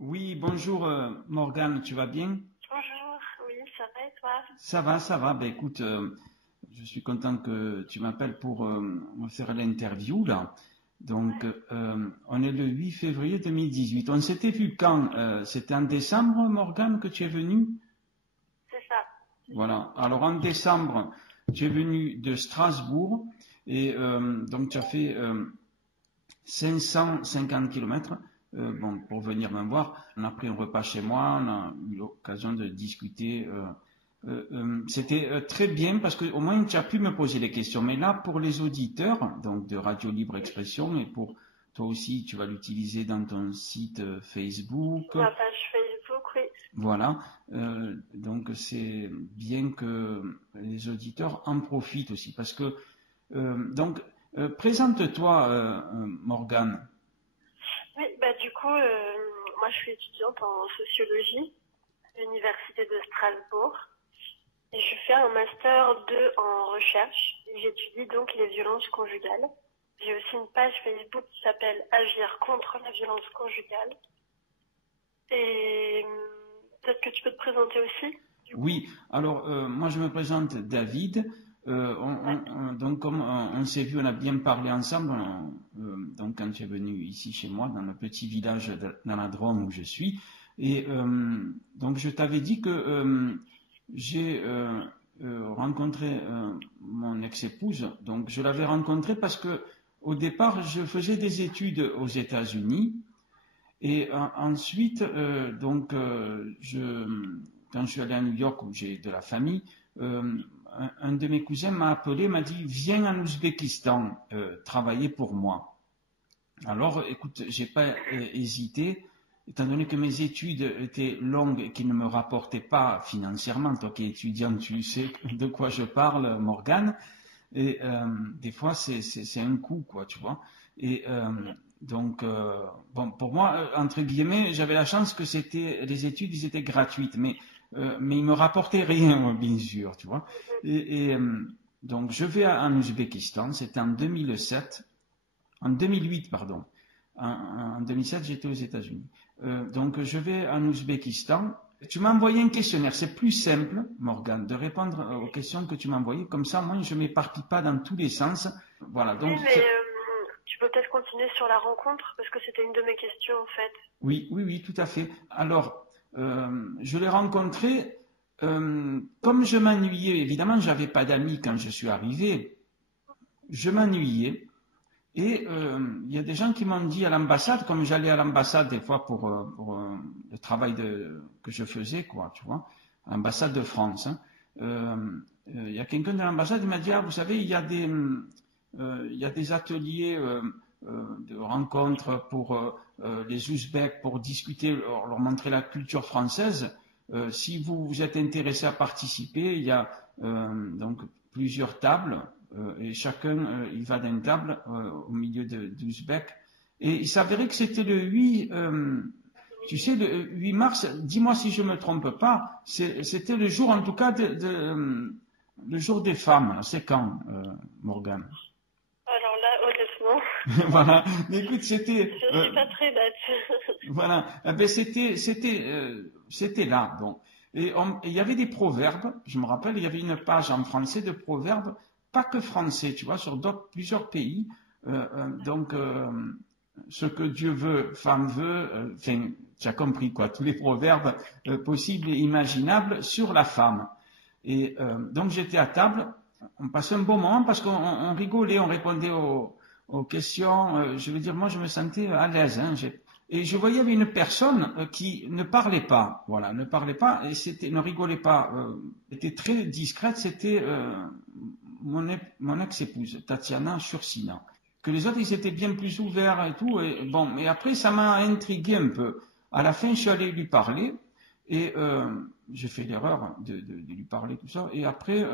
Oui, bonjour Morgane, tu vas bien? Bonjour, oui, ça va et toi? Ça va, ça va. Ben écoute, je suis content que tu m'appelles pour me faire l'interview là. Donc, Ouais, on est le 8 février 2018. On s'était vu quand? C'était en décembre, Morgane, que tu es venue? c'est ça, c'est ça. Voilà. Alors en décembre, tu es venu de Strasbourg et donc tu as fait 550 kilomètres bon, pour venir me voir. On a pris un repas chez moi, on a eu l'occasion de discuter. C'était très bien parce qu'au moins tu as pu me poser des questions. Mais là, pour les auditeurs donc de Radio Libre Oui, Expression et pour toi aussi, tu vas l'utiliser dans ton site Facebook. ma page Facebook, oui. Voilà. Donc c'est bien que les auditeurs en profitent aussi parce que donc présente-toi Morgane. Oui, bah du coup, moi je suis étudiante en sociologie à l'Université de Strasbourg et je fais un master 2 en recherche. J'étudie donc les violences conjugales. J'ai aussi une page Facebook qui s'appelle Agir contre la violence conjugale. Et peut-être que tu peux te présenter aussi, du coup. Oui, alors moi je me présente David. Ouais. Donc comme on s'est vu, on a bien parlé ensemble. Donc quand tu es venu ici chez moi, dans le petit village dans la Drôme où je suis, et donc je t'avais dit que j'ai rencontré mon ex-épouse. Donc je l'avais rencontrée parce que au départ je faisais des études aux États-Unis. Et ensuite, quand je suis allé à New York où j'ai de la famille, un de mes cousins m'a appelé, m'a dit viens en Ouzbékistan travailler pour moi. Alors, écoute, j'ai pas hésité, étant donné que mes études étaient longues et qui ne me rapportaient pas financièrement. Toi qui es étudiant, tu sais de quoi je parle, Morgane. Et des fois, c'est un coup, quoi, tu vois. Et donc, bon, pour moi, entre guillemets, j'avais la chance que c'était les études, ils étaient gratuites, mais ils me rapportaient rien, bien sûr, tu vois. Et donc, je vais en Ouzbékistan, c'était en 2007, en 2008, pardon. En 2007, j'étais aux États-Unis. Donc, je vais en Ouzbékistan. Tu m'as envoyé un questionnaire. C'est plus simple, Morgane, de répondre aux questions que tu m'as envoyées. Comme ça, moi, je ne m'éparpille pas dans tous les sens. Voilà. Oui, Donc, mais tu peux peut-être continuer sur la rencontre parce que c'était une de mes questions en fait. oui, oui, oui, tout à fait. Alors, je l'ai rencontré. Comme je m'ennuyais, évidemment, j'avais pas d'amis quand je suis arrivé. Je m'ennuyais. Et il y a des gens qui m'ont dit à l'ambassade, comme j'allais à l'ambassade des fois pour le travail que je faisais, quoi, tu vois, à l'ambassade de France. Hein, il y a quelqu'un de l'ambassade qui m'a dit, ah, vous savez, il y a des ateliers de rencontres pour les Ouzbeks, pour discuter, leur montrer la culture française. Si vous êtes intéressé à participer, il y a donc plusieurs tables et chacun il va d'une table au milieu d'Ouzbek. Et il s'avérait que c'était le 8, tu sais, le 8 mars, dis-moi si je ne me trompe pas, c'était le jour en tout cas le jour des femmes. C'est quand, Morgane? Alors là, honnêtement, Voilà. Mais écoute, c'était je suis pas très date. voilà. Eh ben, c'était là. Donc. Et il y avait des proverbes. Je me rappelle, il y avait une page en français de proverbes, pas que français, tu vois, sur plusieurs pays. Donc, ce que Dieu veut, femme veut. Enfin, tu as compris quoi. Tous les proverbes possibles et imaginables sur la femme. Et donc j'étais à table. On passait un bon moment parce qu'on rigolait, on répondait aux questions. Je veux dire, moi, je me sentais à l'aise. Hein, et je voyais il y avait une personne qui ne parlait pas, voilà, ne parlait pas et ne rigolait pas, était très discrète. C'était mon ex-épouse, Tatiana Sursina. Que les autres, ils étaient bien plus ouverts et tout. Et bon, mais après, ça m'a intrigué un peu. À la fin, je suis allé lui parler et j'ai fait l'erreur de lui parler tout ça. Et après,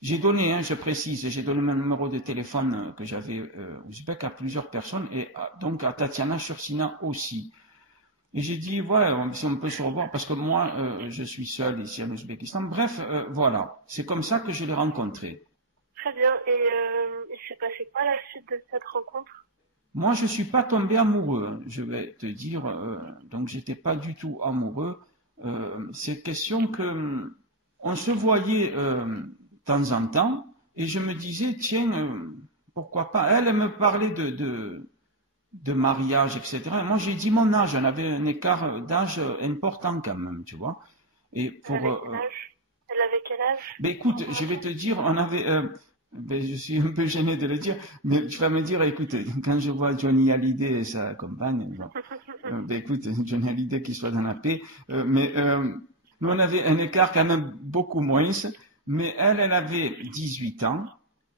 j'ai donné, hein, je précise, j'ai donné mon numéro de téléphone que j'avais ouzbek à plusieurs personnes et donc à Tatiana Sursina aussi. Et j'ai dit, voilà, si on peut se revoir, parce que moi, je suis seul ici en Ouzbékistan. Bref, voilà, c'est comme ça que je l'ai rencontré. Très bien. Et il s'est passé quoi la suite de cette rencontre? Moi, je suis pas tombé amoureux, je vais te dire. Donc, j'étais pas du tout amoureux. C'est question que on se voyait de temps en temps, et je me disais, tiens, pourquoi pas. Elle me parlait de mariage, etc. Et moi, j'ai dit mon âge. On avait un écart d'âge important quand même, tu vois. Et Elle avait quel âge? Elle avait quel âge? ben écoute, je vais te dire, on avait, ben je suis un peu gêné de le dire, mais tu vas me dire, écoute, quand je vois Johnny Hallyday et sa compagne, genre, ben écoute, Johnny Hallyday qui soit dans la paix, nous on avait un écart quand même beaucoup moins, mais elle avait 18 ans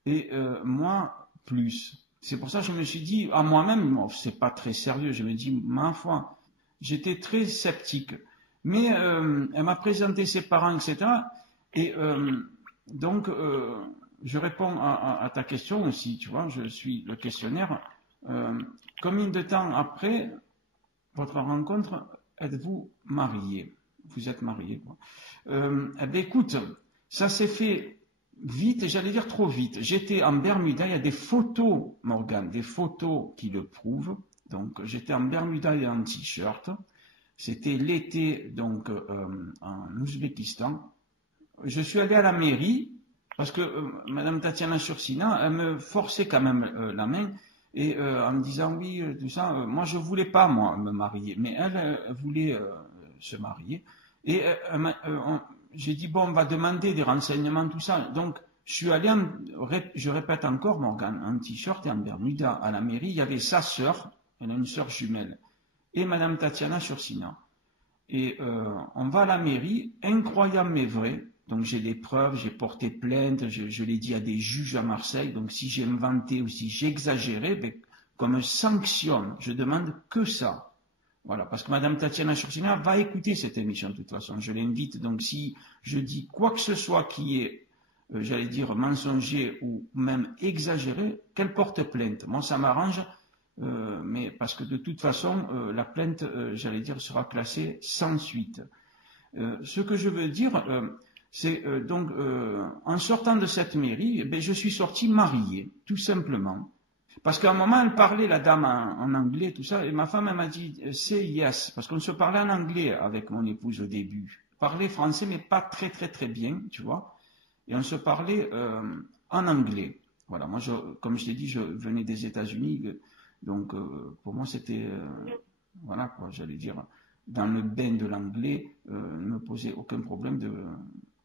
et moi plus. C'est pour ça que je me suis dit à moi-même, bon, c'est pas très sérieux, je me dis, ma foi, j'étais très sceptique. Mais elle m'a présenté ses parents, etc. Et donc, je réponds à ta question aussi, tu vois, je suis le questionnaire. Combien de temps après votre rencontre êtes-vous marié? Vous êtes marié, quoi. Eh bien, écoute, ça s'est fait vite, j'allais dire trop vite. J'étais en Bermuda, il y a des photos, Morgane, des photos qui le prouvent. Donc, j'étais en Bermuda et en t-shirt. C'était l'été, donc, en Ouzbékistan. Je suis allé à la mairie, parce que Madame Tatiana Sursina, elle me forçait quand même la main, et en me disant oui, tout ça, moi je voulais pas, moi, me marier, mais elle voulait se marier. Et j'ai dit, bon, on va demander des renseignements, tout ça. Donc, je suis allé, je répète encore, Morgane, en t-shirt et en bermuda à la mairie. Il y avait sa sœur, elle a une sœur jumelle, et Madame Tatiana Sursina. Et on va à la mairie, incroyable mais vrai. Donc j'ai des preuves, j'ai porté plainte, je l'ai dit à des juges à Marseille. Donc si j'ai inventé ou si j'exagérais, ben, qu'on me sanctionne. Je demande que ça. Voilà, parce que Madame Tatiana Sursina va écouter cette émission de toute façon. Je l'invite. Donc si je dis quoi que ce soit qui est, j'allais dire, mensonger ou même exagéré, qu'elle porte plainte. Moi, ça m'arrange. Mais parce que de toute façon, la plainte, j'allais dire, sera classée sans suite. Ce que je veux dire, c'est donc, en sortant de cette mairie, ben, je suis sorti marié, tout simplement. Parce qu'à un moment, elle parlait, la dame, en anglais, tout ça, et ma femme, elle m'a dit, say yes, parce qu'on se parlait en anglais avec mon épouse au début. Parlait français, mais pas très, très, très bien, tu vois. Et on se parlait en anglais. Voilà, moi, comme je t'ai dit, je venais des États-Unis. Donc, pour moi, c'était, voilà, quoi, j'allais dire, dans le bain de l'anglais, ne me posait aucun problème de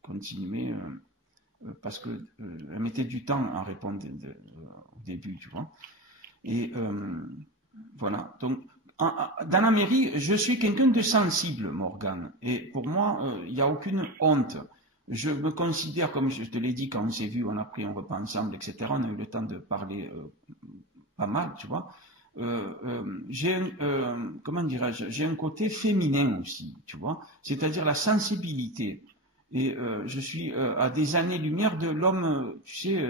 continuer, parce que elle mettait du temps à répondre au début, tu vois. Et voilà. Donc, dans la mairie, je suis quelqu'un de sensible, Morgane. Et pour moi, il n'y a aucune honte. Je me considère, comme je te l'ai dit, quand on s'est vu, on a pris un repas ensemble, etc. On a eu le temps de parler pas mal, tu vois. J'ai comment dirais-je, j'ai un côté féminin aussi, tu vois, c'est-à-dire la sensibilité. Et je suis à des années-lumière de l'homme, tu sais,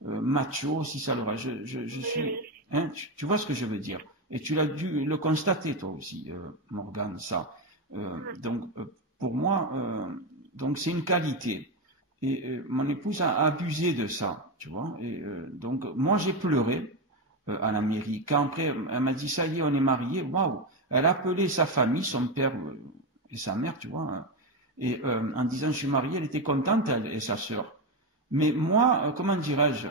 macho, si ça le va. Je suis, hein, tu vois ce que je veux dire. Et tu l'as dû le constater toi aussi, Morgane, ça. Donc pour moi, donc c'est une qualité. Et mon épouse a abusé de ça, tu vois. Et donc moi j'ai pleuré à la mairie. Quand après, elle m'a dit, ça y est, on est mariés, waouh! Elle a appelé sa famille, son père et sa mère, tu vois, hein, et en disant, je suis mariée, elle était contente, elle et sa sœur. Mais moi, comment dirais-je,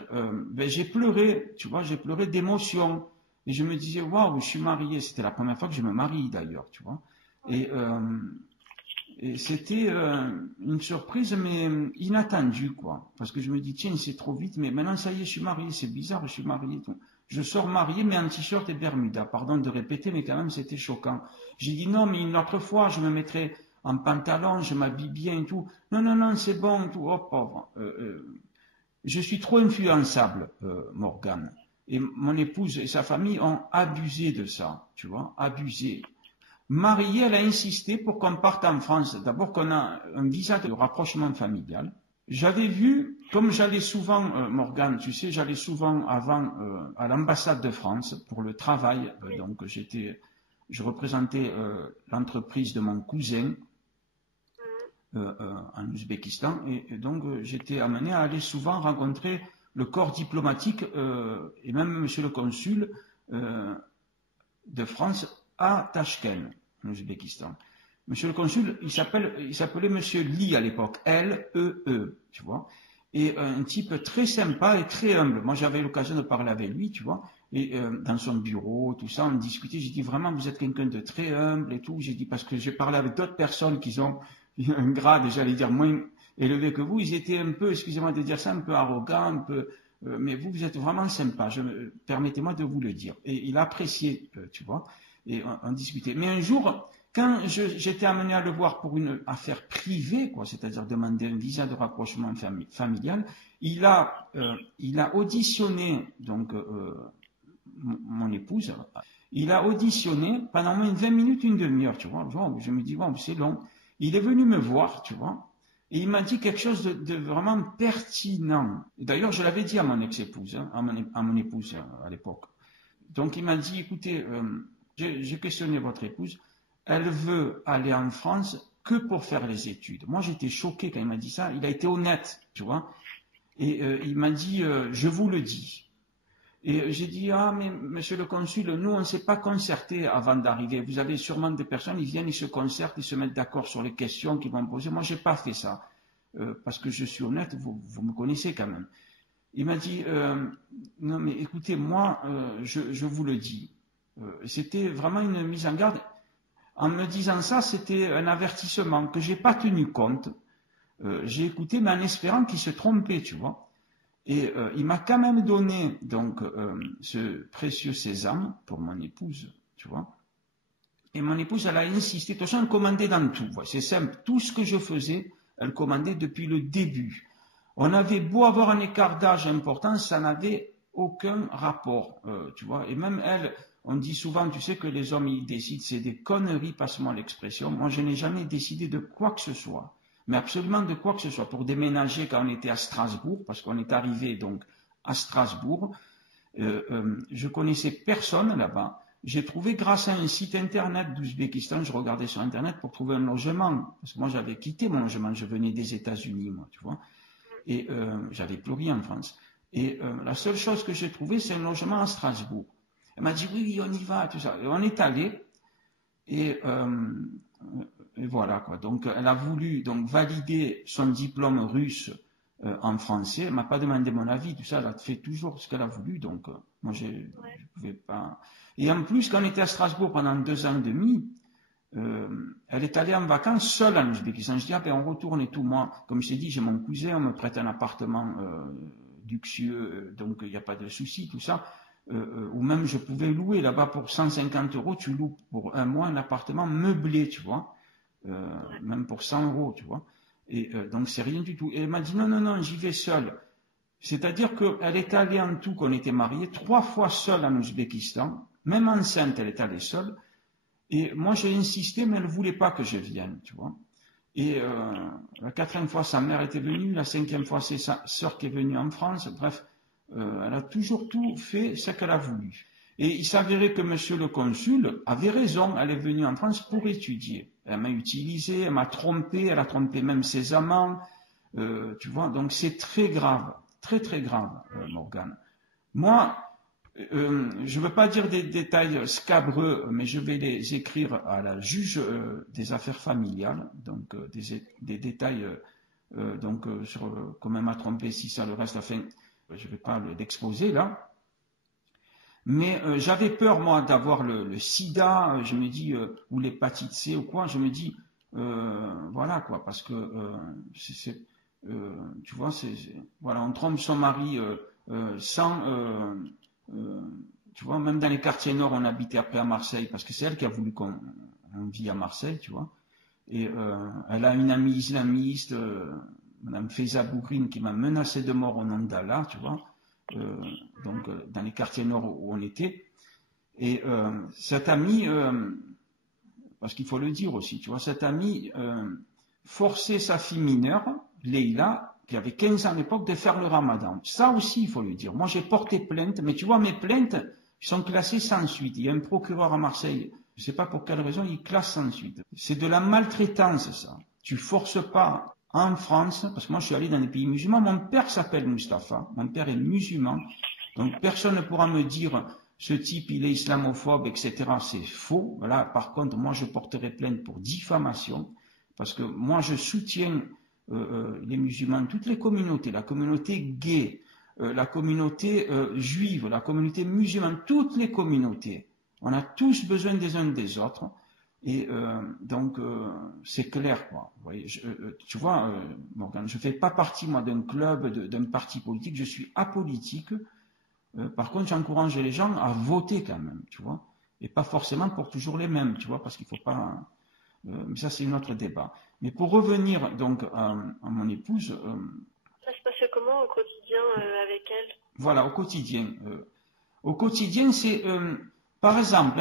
ben, j'ai pleuré, tu vois, j'ai pleuré d'émotion. Et je me disais, waouh, je suis marié. C'était la première fois que je me marie, d'ailleurs, tu vois. Et c'était une surprise, mais inattendue, quoi. Parce que je me dis, tiens, c'est trop vite, mais maintenant, ça y est, je suis marié, c'est bizarre, je suis marié. Tout. Je sors marié, mais en t-shirt et bermuda. Pardon de répéter, mais quand même, c'était choquant. J'ai dit, non, mais une autre fois, je me mettrai en pantalon, je m'habille bien et tout. Non, non, non, c'est bon, tout. Oh, pauvre. Je suis trop influençable, Morgane. Et mon épouse et sa famille ont abusé de ça, tu vois, abusé. Mariée, elle a insisté pour qu'on parte en France. D'abord qu'on a un visa de rapprochement familial. J'avais vu, comme j'allais souvent, Morgane, tu sais, j'allais souvent avant à l'ambassade de France pour le travail. Donc je représentais l'entreprise de mon cousin en Ouzbékistan. Et donc j'étais amené à aller souvent rencontrer le corps diplomatique et même monsieur le consul de France à Tachkent, en Ouzbékistan. Monsieur le consul, il s'appelait Monsieur Lee à l'époque, L-E-E, tu vois. Et un type très sympa et très humble. Moi, j'avais l'occasion de parler avec lui, tu vois. Et dans son bureau, tout ça, on discutait. J'ai dit vraiment, vous êtes quelqu'un de très humble et tout. J'ai dit parce que j'ai parlé avec d'autres personnes qui ont un grade, j'allais dire moins élevé que vous. Ils étaient un peu, excusez-moi de dire ça, un peu arrogants, un peu. Mais vous êtes vraiment sympa. Permettez-moi de vous le dire. Et il a apprécié, tu vois. Et on discutait. Mais un jour, quand j'étais amené à le voir pour une affaire privée, quoi, c'est-à-dire demander un visa de rapprochement familial, il a auditionné donc mon épouse. Il a auditionné pendant moins de 20 minutes, une demi-heure, tu vois. Je me dis, bon, c'est long. Il est venu me voir, tu vois, et il m'a dit quelque chose de vraiment pertinent. D'ailleurs, je l'avais dit à mon ex-épouse, hein, à mon épouse à l'époque. Donc, il m'a dit, écoutez, j'ai questionné votre épouse. Elle veut aller en France que pour faire les études. Moi, j'étais choqué quand il m'a dit ça. Il a été honnête, tu vois. Et il m'a dit, je vous le dis. Et j'ai dit, ah, mais monsieur le consul, nous, on ne s'est pas concerté avant d'arriver. Vous avez sûrement des personnes, ils viennent, ils se concertent, ils se mettent d'accord sur les questions qu'ils vont poser. Moi, j'ai pas fait ça. Parce que je suis honnête, vous me connaissez quand même. Il m'a dit, non, mais écoutez, moi, je vous le dis. C'était vraiment une mise en garde. En me disant ça, c'était un avertissement que j'ai pas tenu compte. J'ai écouté, mais en espérant qu'il se trompait, tu vois. Et il m'a quand même donné donc ce précieux sésame pour mon épouse, tu vois. Et mon épouse, elle a insisté. De toute façon, elle commandait dans tout. C'est simple. Tout ce que je faisais, elle commandait depuis le début. On avait beau avoir un écart d'âge important, ça n'avait aucun rapport, tu vois. Et même elle, on dit souvent, tu sais que les hommes, ils décident, c'est des conneries, passe-moi l'expression. Moi, je n'ai jamais décidé de quoi que ce soit. Mais absolument de quoi que ce soit. Pour déménager quand on était à Strasbourg, parce qu'on est arrivé donc à Strasbourg, je connaissais personne là-bas. J'ai trouvé grâce à un site internet d'Ouzbékistan, je regardais sur internet pour trouver un logement. Parce que moi, j'avais quitté mon logement, je venais des États-Unis, moi, tu vois. Et j'avais plus rien en France. Et la seule chose que j'ai trouvée, c'est un logement à Strasbourg. Elle m'a dit, oui, on y va, tout ça. Et on est allé. Et voilà, quoi. Donc, elle a voulu donc valider son diplôme russe en français. Elle m'a pas demandé mon avis, tout ça. Elle a fait toujours ce qu'elle a voulu. Donc, moi, je pouvais pas. Et en plus, quand on était à Strasbourg pendant 2 ans et demi, elle est allée en vacances seule en Ouzbékistan. Je dis, ah ben, on retourne et tout. Moi, comme je t'ai dit, j'ai mon cousin, on me prête un appartement luxueux, donc il n'y a pas de souci, tout ça. Ou même je pouvais louer là-bas pour 150 €, tu loues pour un mois un appartement meublé, tu vois. Même pour 100 €, tu vois. Et donc c'est rien du tout. Et elle m'a dit non, non, non, j'y vais seule. C'est-à-dire qu'elle est allée en tout, qu'on était mariés, 3 fois seule en Ouzbékistan. Même enceinte, elle est allée seule. Et moi, j'ai insisté, mais elle ne voulait pas que je vienne, tu vois. Et la 4e fois, sa mère était venue. La 5e fois, c'est sa sœur qui est venue en France. Bref, elle a toujours tout fait ce qu'elle a voulu. Et il s'avérait que monsieur le consul avait raison. Elle est venue en France pour étudier. Elle m'a utilisé, elle m'a trompé, elle a trompé même ses amants. Tu vois, donc c'est très grave, très très grave, Morgane. Moi, je ne veux pas dire des détails scabreux, mais je vais les écrire à la juge des affaires familiales, donc des détails sur comment elle m'a trompé, si ça le reste, enfin, je ne vais pas l'exposer là. Mais j'avais peur, moi, d'avoir le sida, je me dis, ou l'hépatite C ou quoi, je me dis, voilà quoi, parce que tu vois, voilà, on trompe son mari sans, tu vois, même dans les quartiers nord, on habitait après à Marseille, parce que c'est elle qui a voulu qu'on vit à Marseille, tu vois. Et elle a une amie islamiste, Madame Faiza Bougrine, qui m'a menacé de mort au nom d'Allah, tu vois. Donc dans les quartiers nord où on était. Et cette amie, parce qu'il faut le dire aussi, tu vois, cette amie forçait sa fille mineure, Leïla, qui avait 15 ans à l'époque, de faire le ramadan. Ça aussi, il faut le dire. Moi, j'ai porté plainte, mais tu vois, mes plaintes sont classées sans suite. Il y a un procureur à Marseille, je ne sais pas pour quelle raison, il classe sans suite. C'est de la maltraitance, ça. Tu forces pas en France, parce que moi, je suis allé dans des pays musulmans. Mon père s'appelle Mustapha. Mon père est musulman. Donc, personne ne pourra me dire ce type, il est islamophobe, etc. C'est faux. Voilà. Par contre, moi, je porterai plainte pour diffamation, parce que moi, je soutiens les musulmans, toutes les communautés, la communauté gay, la communauté juive, la communauté musulmane, toutes les communautés. On a tous besoin des uns des autres. Et donc, c'est clair, quoi. Vous voyez, tu vois, Morgane, je ne fais pas partie, moi, d'un club, d'un parti politique, je suis apolitique. Par contre, j'encourage les gens à voter quand même, tu vois, et pas forcément pour toujours les mêmes, tu vois, parce qu'il ne faut pas... mais ça, c'est un autre débat. Mais pour revenir donc à mon épouse... ça se passait comment au quotidien avec elle? Voilà, au quotidien. Au quotidien, c'est... par exemple,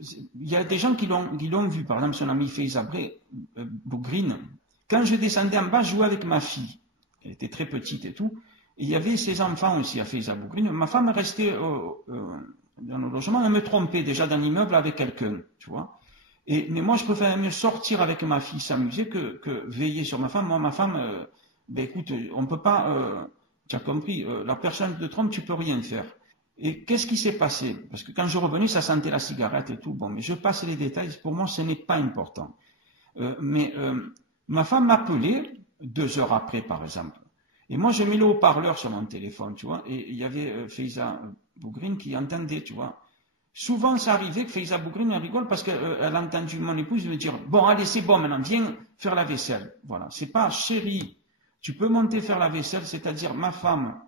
il y a des gens qui l'ont vu, par exemple son ami Faiza Bougrine. Quand je descendais en bas, je jouais avec ma fille. Elle était très petite et tout. Et il y avait ses enfants aussi à Faiza Bougrine. Ma femme restait dans le logement, elle me trompait déjà dans l'immeuble avec quelqu'un, tu vois. Mais moi, je préférais mieux sortir avec ma fille, s'amuser, que veiller sur ma femme. Moi, ma femme, ben écoute, on peut pas, tu as compris, la personne te trompe, tu peux rien faire. Et qu'est-ce qui s'est passé? Parce que quand je revenais, ça sentait la cigarette et tout. Bon, mais je passe les détails. Pour moi, ce n'est pas important. Ma femme m'appelait 2 heures après, par exemple. Et moi, je mets le haut-parleur sur mon téléphone, tu vois. Et il y avait Faiza Bougrine qui entendait, tu vois. Souvent, ça arrivait que Faiza Bougrine rigole parce qu'elle a entendu mon épouse me dire « Bon, allez, c'est bon, maintenant, viens faire la vaisselle. » Voilà. C'est pas « Chérie, tu peux monter faire la vaisselle », c'est-à-dire ma femme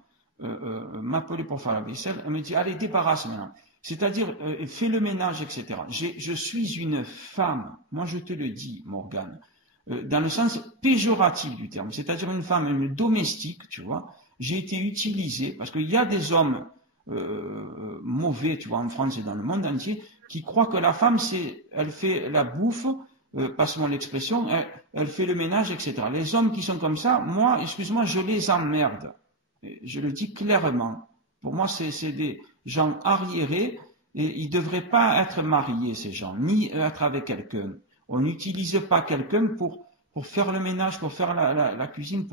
m'appelait pour faire la vaisselle, elle me dit « Allez, débarrasse maintenant. » C'est-à-dire « Fais le ménage, etc. » Je suis une femme, moi je te le dis, Morgane, dans le sens péjoratif du terme, c'est-à-dire une femme, une domestique, tu vois. J'ai été utilisé, parce qu'il y a des hommes mauvais, tu vois, en France et dans le monde entier, qui croient que la femme, elle fait la bouffe, passe-moi l'expression, elle fait le ménage, etc. Les hommes qui sont comme ça, moi, excuse-moi, je les emmerde. Je le dis clairement. Pour moi, c'est des gens arriérés et ils ne devraient pas être mariés, ces gens, ni être avec quelqu'un. On n'utilise pas quelqu'un pour faire le ménage, pour faire la cuisine,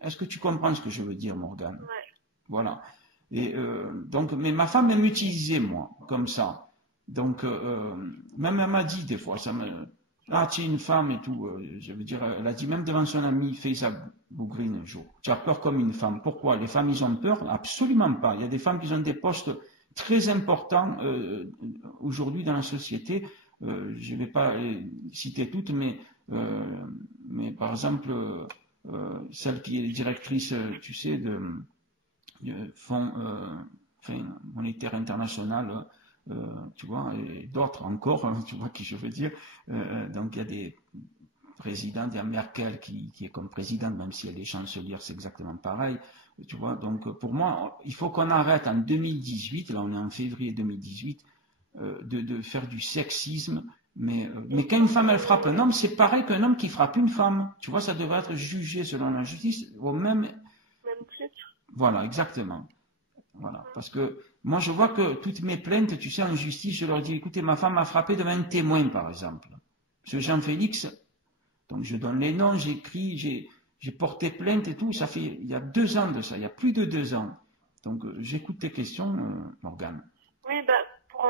Est-ce que tu comprends ce que je veux dire, Morgane? Ouais. Voilà. Et donc, mais ma femme, elle m'utilisait, moi, comme ça. Donc, même elle m'a dit des fois, ah, tu es une femme et tout. Je veux dire, elle a dit même devant son ami Faiza Bougrine un jour, tu as peur comme une femme. Pourquoi? Les femmes, ils ont peur? Absolument pas. Il y a des femmes qui ont des postes très importants aujourd'hui dans la société. Je ne vais pas les citer toutes, mais par exemple, celle qui est directrice, tu sais, de Fonds monétaire international, tu vois, et d'autres encore, hein, tu vois qui je veux dire. Donc il y a des présidents, il y a Merkel qui est comme présidente, même si elle est chancelière, c'est exactement pareil. Tu vois, donc pour moi, il faut qu'on arrête en 2018, là on est en février 2018, de faire du sexisme. Mais quand une femme elle frappe un homme, c'est pareil qu'un homme qui frappe une femme. Tu vois, ça devrait être jugé selon la justice au même titre. Voilà, exactement. Voilà, parce que moi je vois que toutes mes plaintes, tu sais, en justice, je leur dis, écoutez, ma femme m'a frappé devant un témoin, par exemple. Ce Jean-Félix, donc je donne les noms, j'écris, j'ai porté plainte et tout, ça fait, il y a 2 ans de ça, il y a plus de 2 ans. Donc j'écoute tes questions, Morgane. Oui, bah, pour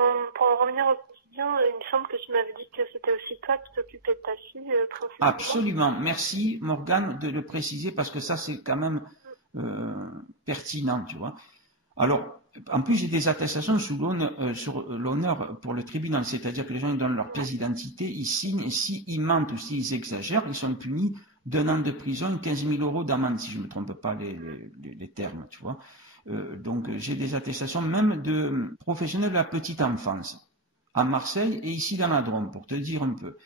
en revenir au quotidien, il me semble que tu m'avais dit que c'était aussi toi qui t'occupais de ta fille, principalement. Absolument, merci Morgane de le préciser, parce que ça c'est quand même pertinent, tu vois. Alors, en plus, j'ai des attestations sur l'honneur pour le tribunal, c'est-à-dire que les gens ils donnent leur pièce d'identité, ils signent, et s'ils mentent ou s'ils exagèrent, ils sont punis d'1 an de prison et 15 000 € d'amende, si je ne me trompe pas les termes, tu vois. Donc, j'ai des attestations même de professionnels de la petite enfance, à Marseille et ici dans la Drôme, pour te dire un peu,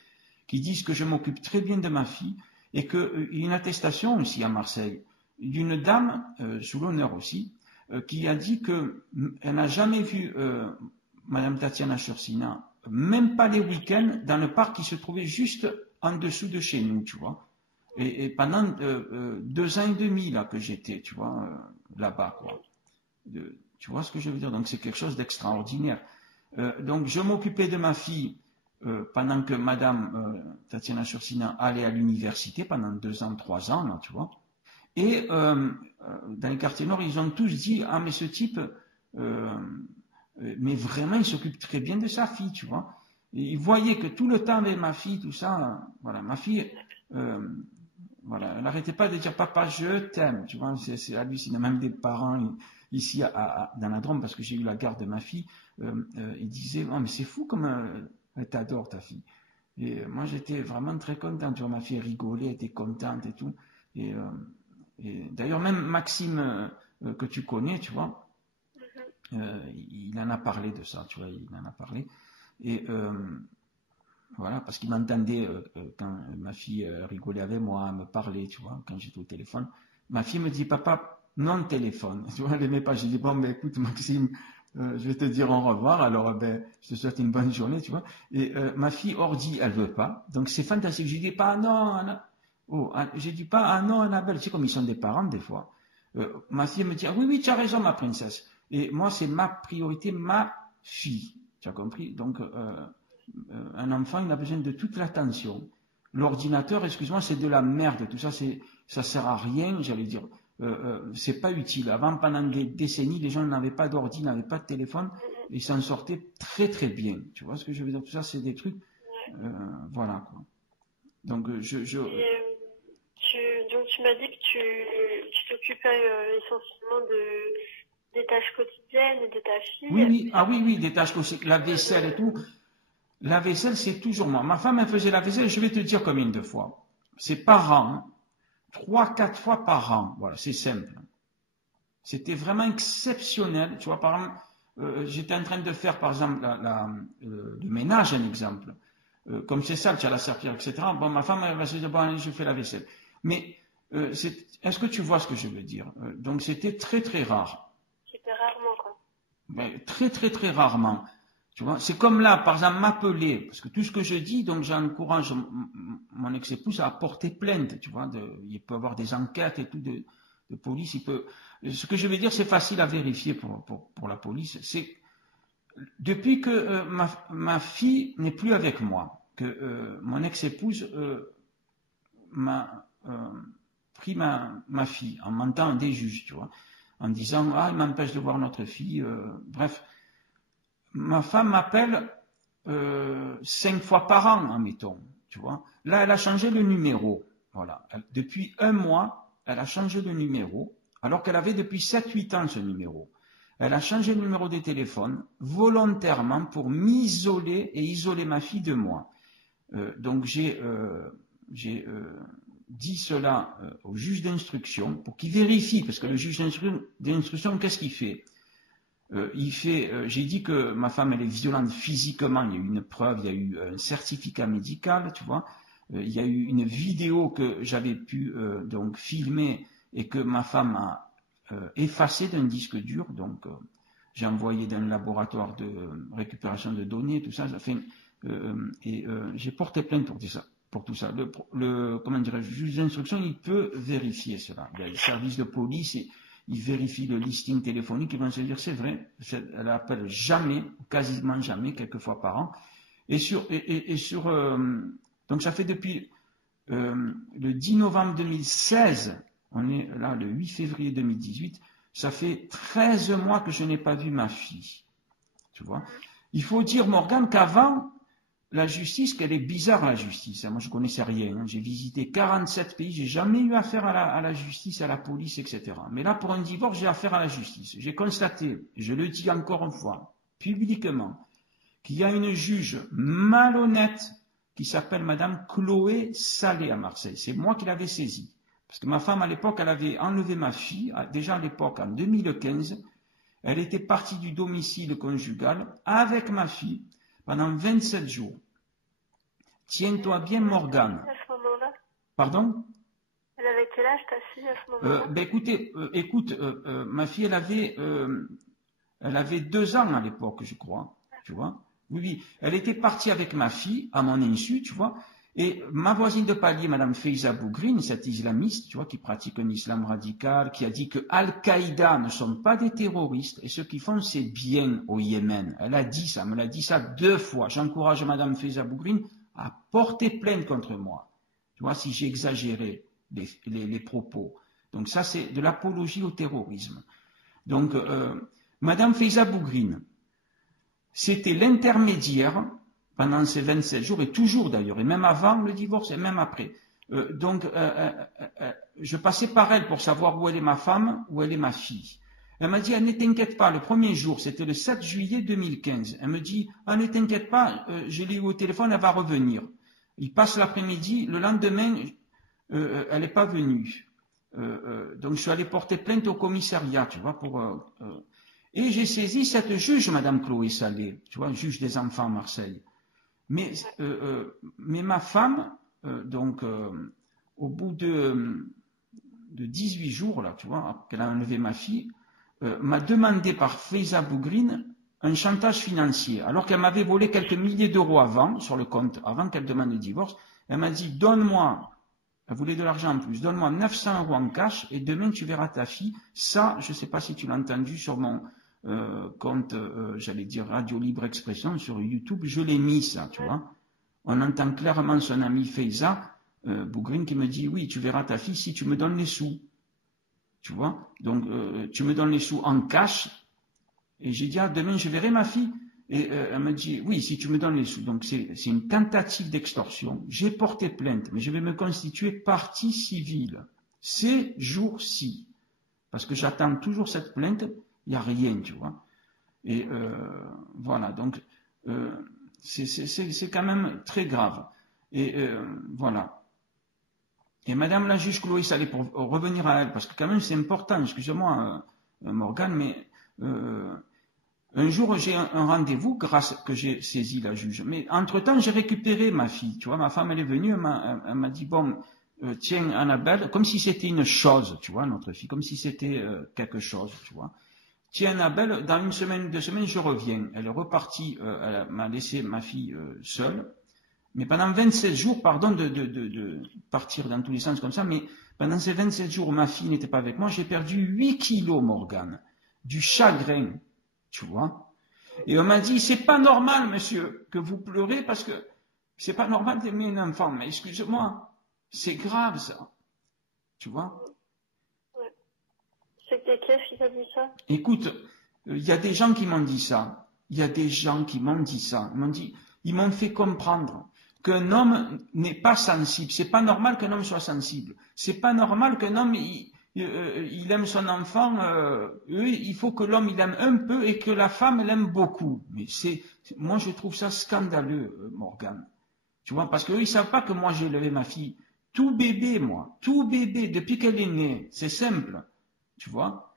qui disent que je m'occupe très bien de ma fille, et une attestation aussi à Marseille, d'une dame, sous l'honneur aussi, qui a dit qu'elle n'a jamais vu Madame Tatiana Chursina, même pas les week-ends, dans le parc qui se trouvait juste en dessous de chez nous, tu vois. Et pendant 2 ans et demi là que j'étais, tu vois, là-bas, quoi. Tu vois ce que je veux dire? Donc c'est quelque chose d'extraordinaire. Donc je m'occupais de ma fille pendant que Madame Tatiana Chursina allait à l'université pendant 2 ans, 3 ans, là, tu vois. Et dans les quartiers nord, ils ont tous dit « Ah, mais ce type, mais vraiment, il s'occupe très bien de sa fille, tu vois. Et il voyait que tout le temps avec ma fille, tout ça, voilà, ma fille, voilà, elle n'arrêtait pas de dire papa, je t'aime, tu vois, c'est hallucinant. Même des parents ici dans la Drôme, parce que j'ai eu la garde de ma fille, ils disaient, oh, mais c'est fou comme elle t'adore ta fille. Et moi j'étais vraiment très content, tu vois, ma fille rigolait, elle était contente et tout. Et, d'ailleurs même Maxime que tu connais, tu vois, il en a parlé de ça, tu vois, il en a parlé. Et voilà, parce qu'il m'entendait quand ma fille rigolait avec moi, me parlait, tu vois, quand j'étais au téléphone. Ma fille me dit, papa, non téléphone. Tu vois, elle n'aimait pas. J'ai dit, bon, ben écoute, Maxime, je vais te dire au revoir, alors ben, je te souhaite une bonne journée, tu vois. Et ma fille ordi, elle veut pas. Donc c'est fantastique. Je dis pas, non, oh, j'ai dit pas, ah non, Annabelle, tu sais comme ils sont des parents des fois. Ma fille me dit, ah, oui, oui, tu as raison, ma princesse. Et moi, c'est ma priorité, ma fille. Tu as compris? Donc, un enfant, il a besoin de toute l'attention. L'ordinateur, excuse-moi, c'est de la merde. Tout ça, ça sert à rien, j'allais dire. C'est pas utile. Avant, pendant des décennies, les gens n'avaient pas d'ordi, n'avaient pas de téléphone, et ils s'en sortaient très très bien. Tu vois ce que je veux dire? Tout ça, c'est des trucs, voilà quoi. Donc, donc tu m'as dit que tu t'occupais essentiellement des tâches quotidiennes et de ta fille. Oui, oui, ah oui, oui, des tâches quotidiennes, la vaisselle et tout. La vaisselle, c'est toujours moi. Ma femme, elle faisait la vaisselle, je vais te dire combien de fois. C'est par an, 3-4 fois par an. Voilà, c'est simple. C'était vraiment exceptionnel. Tu vois, par exemple, j'étais en train de faire, par exemple, le ménage, un exemple. Comme c'est sale, tu as la serpillère, etc. Bon, ma femme, elle va se dire, bon, allez, je fais la vaisselle. Mais, est-ce que tu vois ce que je veux dire? Donc, c'était très, très rare. C'était rarement, quoi. Ben, très, très, très rarement. Tu vois, c'est comme là, par exemple, m'appeler, parce que tout ce que je dis, donc j'encourage mon ex-épouse à porter plainte, tu vois, il peut y avoir des enquêtes et tout de police, ce que je veux dire, c'est facile à vérifier pour la police, c'est, depuis que ma fille n'est plus avec moi, que mon ex-épouse m'a pris ma fille, en mentant des juges, tu vois, en disant, ah, il m'empêche de voir notre fille, bref. Ma femme m'appelle 5 fois par an, admettons, tu vois. Là, elle a changé le numéro. Voilà. Depuis un mois, elle a changé le numéro, alors qu'elle avait depuis 7-8 ans ce numéro. Elle a changé le numéro de téléphone volontairement pour m'isoler et isoler ma fille de moi. Donc j'ai dit cela au juge d'instruction pour qu'il vérifie, parce que le juge d'instruction, qu'est-ce qu'il fait? J'ai dit que ma femme elle est violente physiquement, il y a eu une preuve, il y a eu un certificat médical, tu vois, il y a eu une vidéo que j'avais pu donc filmer et que ma femme a effacée d'un disque dur, donc j'ai envoyé dans le laboratoire de récupération de données, tout ça, j'ai porté plainte pour tout ça. Comment dirais-je, le juge d'instruction, il peut vérifier cela. Il y a les services de police et ils vérifient le listing téléphonique, ils vont se dire c'est vrai, elle appelle jamais, quasiment jamais, quelques fois par an. Donc ça fait depuis le 10 novembre 2016, on est là le 8 février 2018, ça fait 13 mois que je n'ai pas vu ma fille. Tu vois. Il faut dire, Morgane, qu'avant, la justice, qu'elle est bizarre la justice. Moi, je connaissais rien. Hein. J'ai visité 47 pays. J'ai jamais eu affaire à la justice, à la police, etc. Mais là, pour un divorce, j'ai affaire à la justice. J'ai constaté, je le dis encore une fois, publiquement, qu'il y a une juge malhonnête qui s'appelle Madame Chloé Salé à Marseille. C'est moi qui l'avais saisie. Parce que ma femme, à l'époque, elle avait enlevé ma fille. Déjà à l'époque, en 2015, elle était partie du domicile conjugal avec ma fille pendant 27 jours. Tiens-toi bien, Morgane. À ce moment-là ? Pardon ? Elle avait quel âge, ta fille, à ce moment-là ? Écoute, ma fille, elle avait 2 ans à l'époque, je crois. Tu vois ? Oui. Elle était partie avec ma fille, à mon insu, tu vois. Et ma voisine de palier, Madame Faiza Bougrine, cette islamiste, tu vois, qui pratique un islam radical, qui a dit que Al-Qaïda ne sont pas des terroristes et ce qu'ils font, c'est bien au Yémen. Elle a dit ça, me l'a dit ça 2 fois. J'encourage Madame Faiza Bougrine à porter plainte contre moi. Tu vois, si j'ai exagéré les propos. Donc ça, c'est de l'apologie au terrorisme. Donc, Madame Faiza Bougrine, c'était l'intermédiaire pendant ces 27 jours, et toujours d'ailleurs, et même avant le divorce, et même après. Je passais par elle pour savoir où elle est ma femme, où elle est ma fille. Elle m'a dit, ne t'inquiète pas, le premier jour, c'était le 7 juillet 2015. Elle me dit, ne t'inquiète pas, je l'ai eu au téléphone, elle va revenir. Il passe l'après-midi, le lendemain, elle n'est pas venue. Donc je suis allé porter plainte au commissariat, tu vois, et j'ai saisi cette juge, Madame Chloé Salé, tu vois, juge des enfants à Marseille. Mais ma femme, au bout de 18 jours, là, tu vois, qu'elle a enlevé ma fille, m'a demandé par Faiza Bougrine un chantage financier, alors qu'elle m'avait volé quelques milliers d'euros avant, sur le compte, avant qu'elle demande le divorce. Elle m'a dit, donne-moi, elle voulait de l'argent en plus, donne-moi 900 euros en cash et demain tu verras ta fille. Ça, je ne sais pas si tu l'as entendu sur mon compte, j'allais dire Radio Libre Expression, sur YouTube, je l'ai mis ça, tu vois. On entend clairement son ami Faiza Bougrine qui me dit, oui, tu verras ta fille si tu me donnes les sous. Tu vois, donc tu me donnes les sous en cash. Et j'ai dit, demain je verrai ma fille. Et elle me dit, oui, si tu me donnes les sous. Donc c'est une tentative d'extorsion. J'ai porté plainte, mais je vais me constituer partie civile ces jours-ci. Parce que j'attends toujours cette plainte, il n'y a rien, tu vois. Et voilà, donc c'est quand même très grave. Et voilà. Et Madame la juge Chloé Salé, pour revenir à elle, parce que quand même c'est important, excusez-moi Morgane, mais un jour j'ai un rendez-vous grâce que j'ai saisi la juge. Mais entre-temps j'ai récupéré ma fille, tu vois, ma femme elle est venue, elle m'a dit, bon, tiens Annabelle, comme si c'était une chose, tu vois, notre fille, comme si c'était quelque chose, tu vois. Tiens Annabelle, dans une semaine, 2 semaines, je reviens. Elle est repartie, elle m'a laissé ma fille seule. Mais pendant 27 jours, pardon de partir dans tous les sens comme ça, mais pendant ces 27 jours où ma fille n'était pas avec moi, j'ai perdu 8 kilos, Morgane. Du chagrin, tu vois. Et on m'a dit, c'est pas normal, monsieur, que vous pleurez parce que c'est pas normal d'aimer un enfant. Mais excusez-moi, c'est grave, ça. Tu vois. Ouais. C'était qui t'a dit ça? Écoute, il y a des gens qui m'ont dit ça. Il y a des gens qui m'ont dit ça. Ils m'ont fait comprendre qu'un homme n'est pas sensible. C'est pas normal qu'un homme soit sensible. C'est pas normal qu'un homme il aime son enfant. Il faut que l'homme il aime un peu et que la femme elle aime beaucoup. Mais moi je trouve ça scandaleux, Morgane. Tu vois, parce qu'eux ils savent pas que moi j'ai élevé ma fille tout bébé, depuis qu'elle est née. C'est simple, tu vois.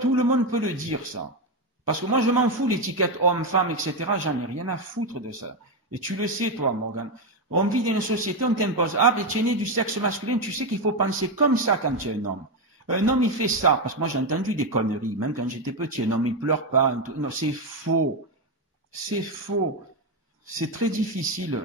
Tout le monde peut le dire ça. Parce que moi je m'en fous l'étiquette homme, femme, etc. J'en ai rien à foutre de ça. Et tu le sais, toi, Morgane. On vit dans une société, on t'impose. Mais tu es né du sexe masculin, tu sais qu'il faut penser comme ça quand tu es un homme. Un homme, il fait ça. Parce que moi, j'ai entendu des conneries, même quand j'étais petit. Un homme, il pleure pas. Non, c'est faux. C'est faux. C'est très difficile,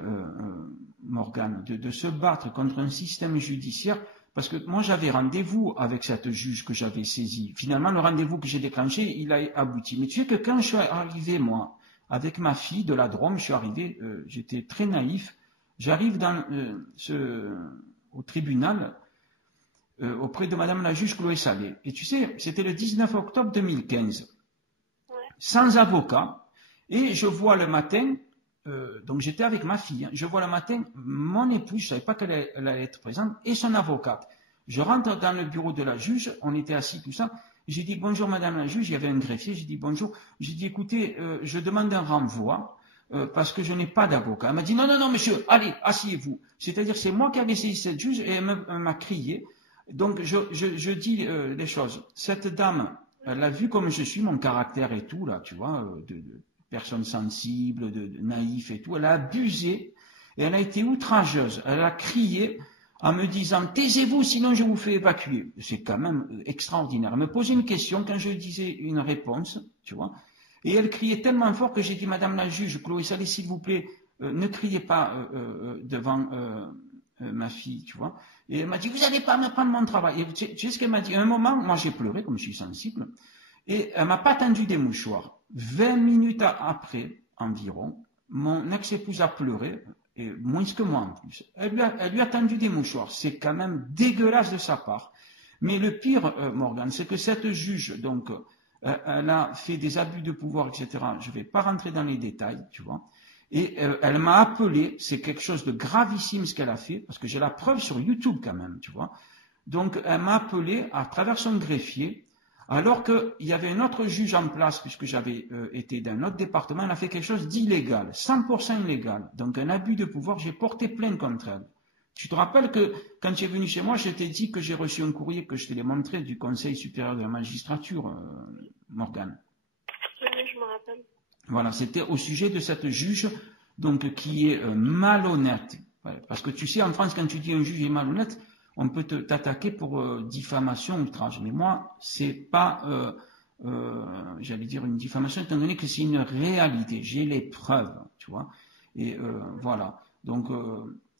Morgane, de se battre contre un système judiciaire. Parce que moi, j'avais rendez-vous avec cette juge que j'avais saisie. Finalement, le rendez-vous que j'ai déclenché, il a abouti. Mais tu sais que quand je suis arrivé, moi, avec ma fille de la Drôme, je suis arrivé, j'étais très naïf. J'arrive au tribunal auprès de Madame la juge Chloé Salé. Et tu sais, c'était le 19 octobre 2015, sans avocat. Et je vois le matin, donc j'étais avec ma fille, je vois le matin mon épouse, je ne savais pas qu'elle allait être présente, et son avocate. Je rentre dans le bureau de la juge, on était assis, tout ça. J'ai dit bonjour madame la juge, il y avait un greffier, j'ai dit bonjour. J'ai dit écoutez, je demande un renvoi parce que je n'ai pas d'avocat. Elle m'a dit non, non, non monsieur, allez, asseyez-vous. C'est-à-dire c'est moi qui avais saisi cette juge et elle m'a crié. Donc je dis les choses. Cette dame, elle a vu comme je suis, mon caractère et tout, là, tu vois, de personne sensible, de naïf et tout. Elle a abusé et elle a été outrageuse. Elle a crié en me disant « taisez-vous, sinon je vous fais évacuer ». C'est quand même extraordinaire. Elle me posait une question quand je disais une réponse, tu vois. Et elle criait tellement fort que j'ai dit « Madame la juge, Chloé Salé, s'il vous plaît, ne criez pas devant ma fille, tu vois ». Et elle m'a dit « vous n'allez pas me prendre mon travail ». Et tu sais ce qu'elle m'a dit? À un moment, moi j'ai pleuré, comme je suis sensible, et elle m'a pas tendu des mouchoirs. 20 minutes après, environ, mon ex-épouse a pleuré, et moins que moi en plus. Elle lui a tendu des mouchoirs. C'est quand même dégueulasse de sa part. Mais le pire, Morgane, c'est que cette juge, donc, elle a fait des abus de pouvoir, etc. Je ne vais pas rentrer dans les détails, tu vois. Et elle m'a appelé, c'est quelque chose de gravissime ce qu'elle a fait, parce que j'ai la preuve sur YouTube quand même, tu vois. Donc elle m'a appelé à travers son greffier, alors qu'il y avait un autre juge en place, puisque j'avais été d'un autre département, elle a fait quelque chose d'illégal, 100% illégal. Donc un abus de pouvoir, j'ai porté plainte contre elle. Tu te rappelles que quand tu es venu chez moi, je t'ai dit que j'ai reçu un courrier que je te l'ai montré du Conseil supérieur de la magistrature, Morgane. Oui, je me rappelle. Voilà, c'était au sujet de cette juge donc qui est malhonnête. Ouais, parce que tu sais, en France, quand tu dis un juge est malhonnête, on peut t'attaquer pour diffamation, outrage. Mais moi, c'est pas, j'allais dire une diffamation, étant donné que c'est une réalité. J'ai les preuves, tu vois. Et voilà. Donc,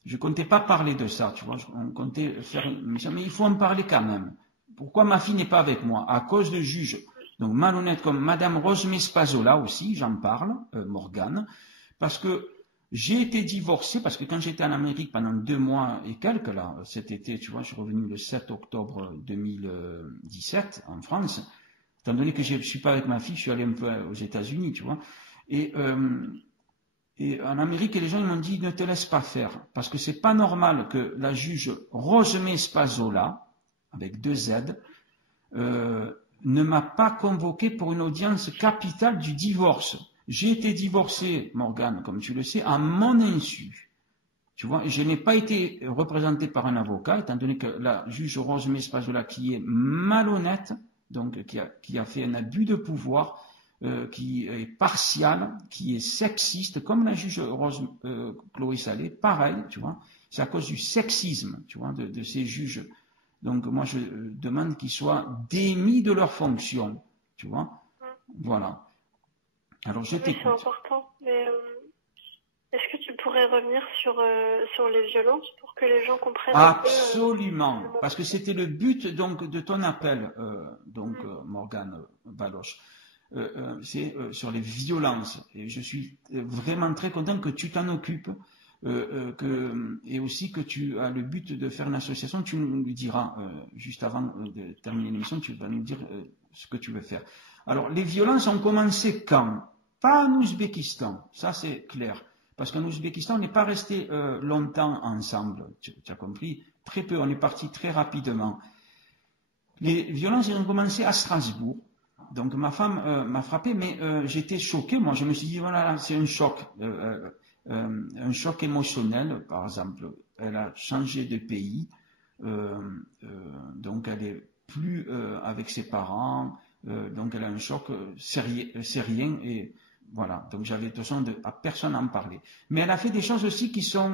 je comptais pas parler de ça, tu vois. On comptait faire une mission, mais il faut en parler quand même. Pourquoi ma fille n'est pas avec moi? À cause de juges. Donc malhonnête comme Madame Rosemée Spazola aussi, j'en parle, Morgane, parce que j'ai été divorcé, parce que quand j'étais en Amérique pendant 2 mois et quelques, là, cet été, tu vois, je suis revenu le 7 octobre 2017 en France, étant donné que je ne suis pas avec ma fille, je suis allé un peu aux États-Unis, tu vois, et en Amérique, les gens ils m'ont dit ne te laisse pas faire, parce que c'est pas normal que la juge Rosemée Spazola, avec 2 Z, ne m'a pas convoqué pour une audience capitale du divorce. J'ai été divorcé, Morgane, comme tu le sais, à mon insu. Tu vois, et je n'ai pas été représenté par un avocat, étant donné que la juge Rosemée Spazola, qui est malhonnête, donc qui a fait un abus de pouvoir, qui est partial, qui est sexiste, comme la juge Chloé Salé, pareil, tu vois, c'est à cause du sexisme, tu vois, de ces juges. Donc moi je demande qu'ils soient démis de leurs fonctions, tu vois. Voilà. Alors je t'écoute. C'est important, mais est-ce que tu pourrais revenir sur les violences pour que les gens comprennent Absolument, parce que c'était le but donc de ton appel, Morgane Baloche. C'est sur les violences. Et je suis vraiment très content que tu t'en occupes. Et aussi que tu as le but de faire une association, tu nous diras juste avant de terminer l'émission, tu vas nous dire ce que tu veux faire. Alors, les violences ont commencé quand? Pas en Ouzbékistan, ça c'est clair. Parce qu'en Ouzbékistan, on n'est pas resté longtemps ensemble, tu as compris? Très peu, on est parti très rapidement. Les violences ont commencé à Strasbourg. Donc ma femme m'a frappé, mais j'étais choqué. Moi, je me suis dit, voilà, c'est un choc. Un choc émotionnel, par exemple, elle a changé de pays, donc elle est plus avec ses parents, donc elle a un choc syrien et voilà. Donc j'avais besoin à personne en parler. Mais elle a fait des choses aussi qui sont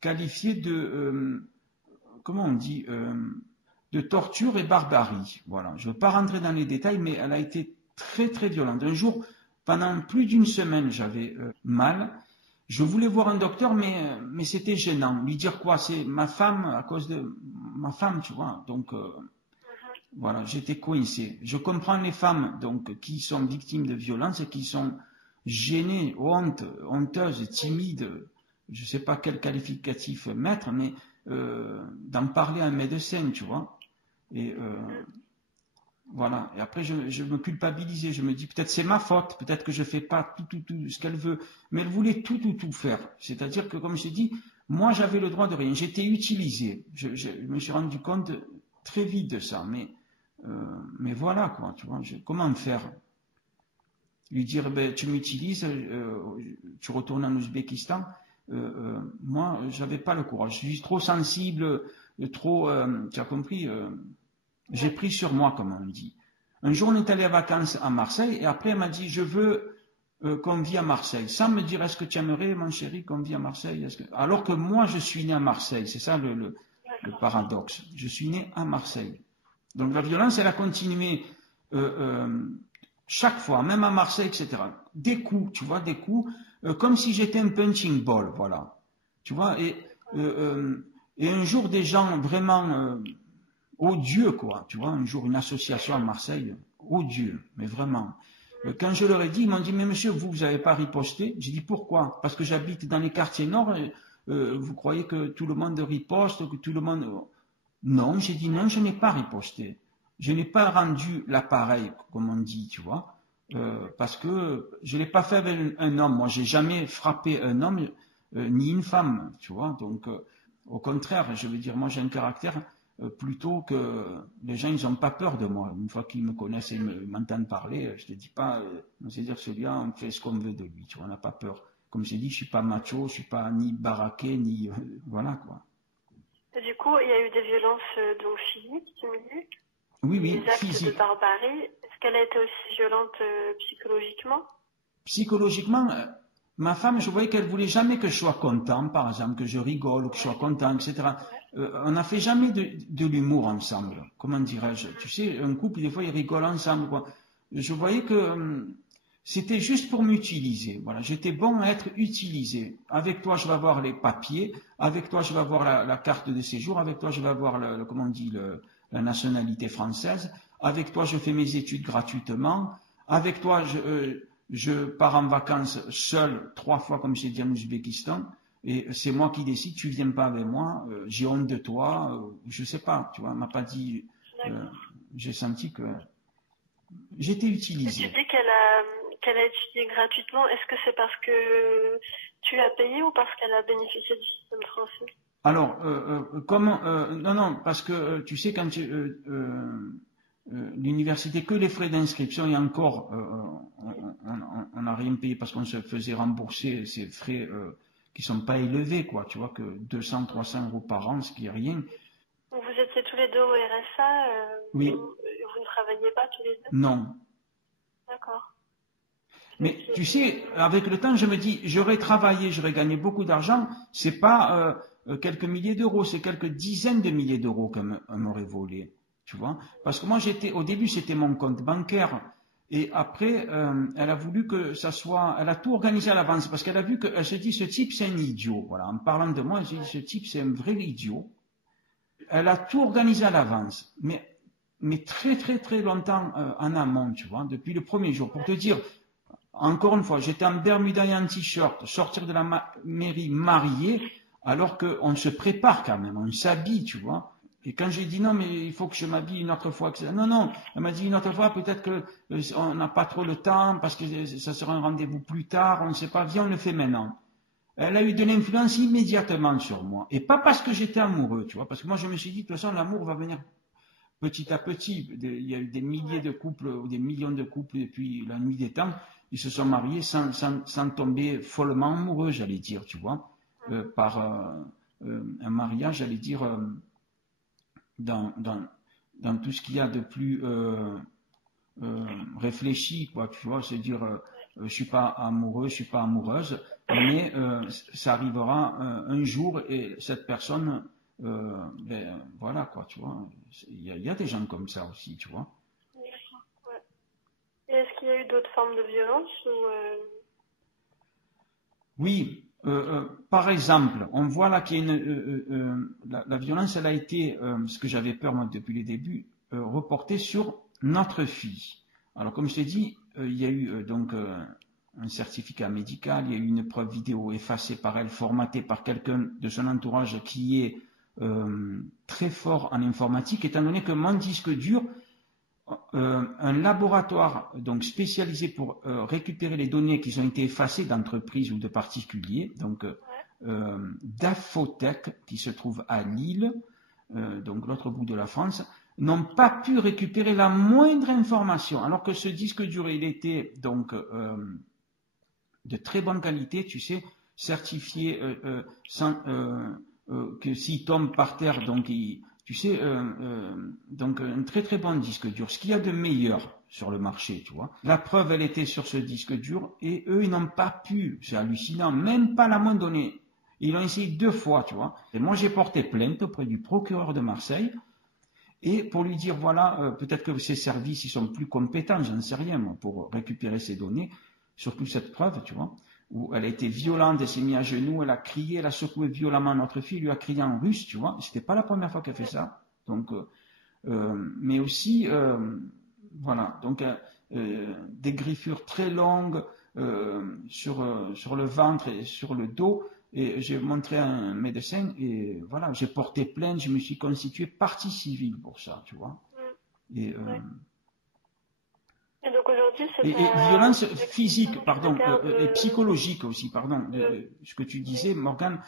qualifiées de comment on dit de torture et barbarie. Voilà. Je ne veux pas rentrer dans les détails, mais elle a été très très violente. Un jour, pendant plus d'une semaine, j'avais mal. Je voulais voir un docteur, mais c'était gênant. Lui dire quoi? C'est ma femme, à cause de ma femme, tu vois. Donc, voilà, j'étais coincé. Je comprends les femmes donc qui sont victimes de violences et qui sont gênées, honteuses, timides. Je ne sais pas quel qualificatif mettre, mais d'en parler à un médecin, tu vois. Et voilà. Et après, je me culpabilisais. Je me dis, peut-être c'est ma faute. Peut-être que je fais pas tout ce qu'elle veut. Mais elle voulait tout faire. C'est-à-dire que, comme je t'ai dit, moi, j'avais le droit de rien. J'étais utilisé. Je me suis rendu compte très vite de ça. Mais voilà, quoi. Tu vois, comment faire? Lui dire, ben, tu m'utilises, tu retournes en Ouzbékistan. Moi, j'avais pas le courage. Je suis trop sensible, trop, tu as compris, j'ai pris sur moi, comme on dit. Un jour, on est allé à vacances à Marseille et après, elle m'a dit, je veux qu'on vive à Marseille. Sans me dire, est-ce que tu aimerais, mon chéri, qu'on vive à Marseille? Alors que moi, je suis né à Marseille. C'est ça le paradoxe. Je suis né à Marseille. Donc la violence, elle a continué chaque fois, même à Marseille, etc. Des coups, tu vois, des coups, comme si j'étais un punching ball, voilà. Tu vois, et un jour, des gens vraiment odieux, quoi. Tu vois, un jour, une association à Marseille, odieux, mais vraiment. Quand je leur ai dit, ils m'ont dit, mais monsieur, vous n'avez pas riposté? J'ai dit, pourquoi? Parce que j'habite dans les quartiers nord, vous croyez que tout le monde riposte, que tout le monde... Non, j'ai dit, non, je n'ai pas riposté. je n'ai pas rendu l'appareil, comme on dit, tu vois, parce que je l'ai pas fait avec un homme. Moi, j'ai jamais frappé un homme ni une femme, tu vois. Donc, au contraire, je veux dire, moi, j'ai un caractère plutôt que les gens, ils ont pas peur de moi. Une fois qu'ils me connaissent et m'entendent parler, je te dis pas, c'est dire celui-là, on fait ce qu'on veut de lui, tu vois, on n'a pas peur. Comme je dis, je suis pas macho, je suis pas ni baraqué, ni voilà quoi. Et du coup, il y a eu des violences donc physiques, tu me dis, Oui, oui, des actes de physique. barbarie. Est-ce qu'elle a été aussi violente psychologiquement? Psychologiquement, ma femme, je voyais qu'elle voulait jamais que je sois content, par exemple, que je rigole, que je sois content, etc. On n'a fait jamais de l'humour ensemble. Comment dirais-je? Tu sais, un couple, des fois, ils rigolent ensemble, quoi. Je voyais que c'était juste pour m'utiliser. Voilà, j'étais bon à être utilisé. Avec toi, je vais avoir les papiers. Avec toi, je vais avoir la carte de séjour. Avec toi, je vais avoir comment on dit, la nationalité française. Avec toi, je fais mes études gratuitement. Avec toi, je pars en vacances seul 3 fois, comme j'ai dit en Ouzbékistan, et c'est moi qui décide, tu viens pas avec moi, j'ai honte de toi, je sais pas, tu vois, on m'a pas dit, j'ai senti que j'étais Et utilisé. tu dis qu'elle a étudié gratuitement. Est-ce que c'est parce que tu as payé ou parce qu'elle a bénéficié du système français? Alors, non, non, parce que tu sais, quand l'université, que les frais d'inscription, et encore, on n'a rien payé parce qu'on se faisait rembourser ces frais qui sont pas élevés, quoi. Tu vois que 200, 300 euros par an, ce qui est rien. Donc vous étiez tous les deux au RSA, Oui, vous ne travailliez pas tous les deux? non. D'accord. Mais tu sais, avec le temps, je me dis, j'aurais travaillé, j'aurais gagné beaucoup d'argent. C'est pas quelques milliers d'euros, c'est quelques dizaines de milliers d'euros qu'elle m'aurait volé. Tu vois? Parce que moi, au début, c'était mon compte bancaire. Et après, elle a voulu que ça soit, elle a tout organisé à l'avance parce qu'elle a vu qu'elle se dit, ce type, c'est un idiot. Voilà. En parlant de moi, elle se dit, ce type, c'est un vrai idiot. Elle a tout organisé à l'avance. Mais très, très, très longtemps en amont, tu vois, depuis le premier jour. Pour te dire, encore une fois, j'étais en Bermuda et en t-shirt, sortir de la mairie marié, alors qu'on se prépare quand même, on s'habille, tu vois. Et quand j'ai dit non, mais il faut que je m'habille une autre fois, non, non, elle m'a dit une autre fois, peut-être que on n'a pas trop le temps, parce que ça sera un rendez-vous plus tard, on ne sait pas, viens, on le fait maintenant. Elle a eu de l'influence immédiatement sur moi. Et pas parce que j'étais amoureux, tu vois, parce que moi je me suis dit, de toute façon, l'amour va venir petit à petit. Il y a eu des milliers de couples ou des millions de couples depuis la nuit des temps. Ils se sont mariés sans tomber follement amoureux, j'allais dire, tu vois, par un mariage, j'allais dire, dans tout ce qu'il y a de plus réfléchi, quoi, tu vois, c'est dire, je suis pas amoureux, je suis pas amoureuse, mais ça arrivera un jour et cette personne, ben, voilà, quoi, tu vois, il y a des gens comme ça aussi, tu vois. D'accord, ouais. Et est-ce qu'il y a eu d'autres formes de violence ou Oui, par exemple, on voit là qu'il y a la violence, elle a été, ce que j'avais peur moi depuis le début, reportée sur notre fille. Alors comme je t'ai dit, il y a eu donc un certificat médical, il y a eu une preuve vidéo effacée par elle, formatée par quelqu'un de son entourage qui est très fort en informatique, étant donné que mon disque dur, un laboratoire donc spécialisé pour récupérer les données qui ont été effacées d'entreprises ou de particuliers, donc Dafotech, qui se trouve à Lille, donc l'autre bout de la France, n'ont pas pu récupérer la moindre information, alors que ce disque dur, il était donc de très bonne qualité, tu sais, certifié sans que s'il tombe par terre, donc tu sais, donc un très très bon disque dur. Ce qu'il y a de meilleur sur le marché, tu vois. La preuve, elle était sur ce disque dur et eux, ils n'ont pas pu. C'est hallucinant, même pas la moindre donnée. Ils l'ont essayé 2 fois, tu vois. Et moi, j'ai porté plainte auprès du procureur de Marseille et pour lui dire, voilà, peut-être que ces services, ils sont plus compétents, j'en sais rien, moi, pour récupérer ces données, surtout cette preuve, tu vois, où elle a été violente, elle s'est mise à genoux, elle a crié, elle a secoué violemment notre fille, lui a crié en russe, tu vois, c'était pas la première fois qu'elle fait ça, donc, mais aussi, voilà, donc des griffures très longues sur le ventre et sur le dos, et j'ai montré à un médecin et voilà, j'ai porté plainte, je me suis constitué partie civile pour ça, tu vois. Et, Ouais. Et donc aujourd'hui, c'est et ta violence physique, réflexion pardon, et psychologique aussi, pardon, ce que tu disais, Morgane,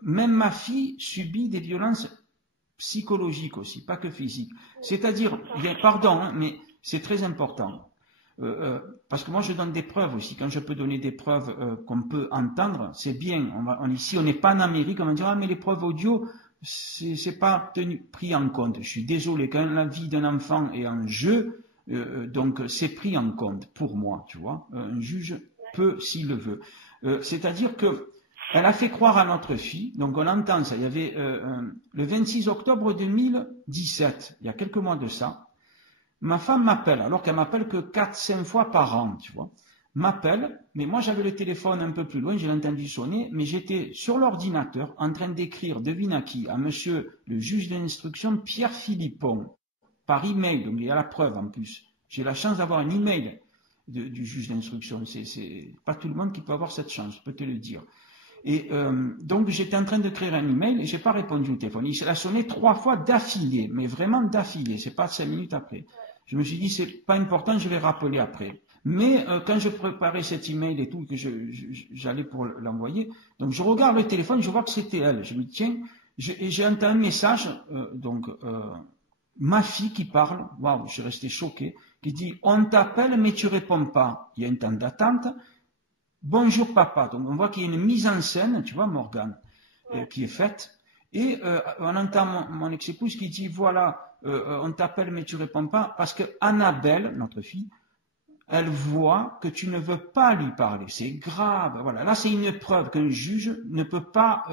même ma fille subit des violences psychologiques aussi, pas que physiques. C'est-à-dire, pardon, hein, mais c'est très important. Parce que moi je donne des preuves aussi. Quand je peux donner des preuves qu'on peut entendre, c'est bien. Ici, on n'est pas en Amérique, on va dire ah mais les preuves audio, c'est pas pris en compte. Je suis désolé, quand la vie d'un enfant est en jeu, donc c'est pris en compte pour moi, tu vois. Un juge peut s'il le veut. C'est-à-dire que elle a fait croire à notre fille, donc on entend ça. Il y avait le 26 octobre 2017, il y a quelques mois de ça. Ma femme m'appelle, alors qu'elle m'appelle que 4-5 fois par an, tu vois. M'appelle, mais moi j'avais le téléphone un peu plus loin, j'ai entendu sonner, mais j'étais sur l'ordinateur en train d'écrire, devine à qui, à monsieur le juge d'instruction Pierre Philippon, par email, donc il y a la preuve en plus. J'ai la chance d'avoir un email du juge d'instruction, c'est pas tout le monde qui peut avoir cette chance, je peux te le dire. Et donc j'étais en train de créer un email et j'ai pas répondu au téléphone. Il a sonné 3 fois d'affilée, mais vraiment d'affilée, c'est pas 5 minutes après. Je me suis dit c'est pas important, je vais rappeler après. Mais quand je préparais cet email et tout, que j'allais pour l'envoyer, donc je regarde le téléphone, je vois que c'était elle. Je me dis tiens, et j'ai entendu un message, ma fille qui parle, waouh, je suis resté choqué, qui dit on t'appelle mais tu réponds pas. Il y a un temps d'attente. Bonjour papa. Donc on voit qu'il y a une mise en scène, tu vois Morgane, qui est faite. Et on entend mon ex-épouse qui dit voilà, on t'appelle mais tu réponds pas parce que Annabelle, notre fille, elle voit que tu ne veux pas lui parler. C'est grave. Voilà. Là c'est une preuve qu'un juge ne peut pas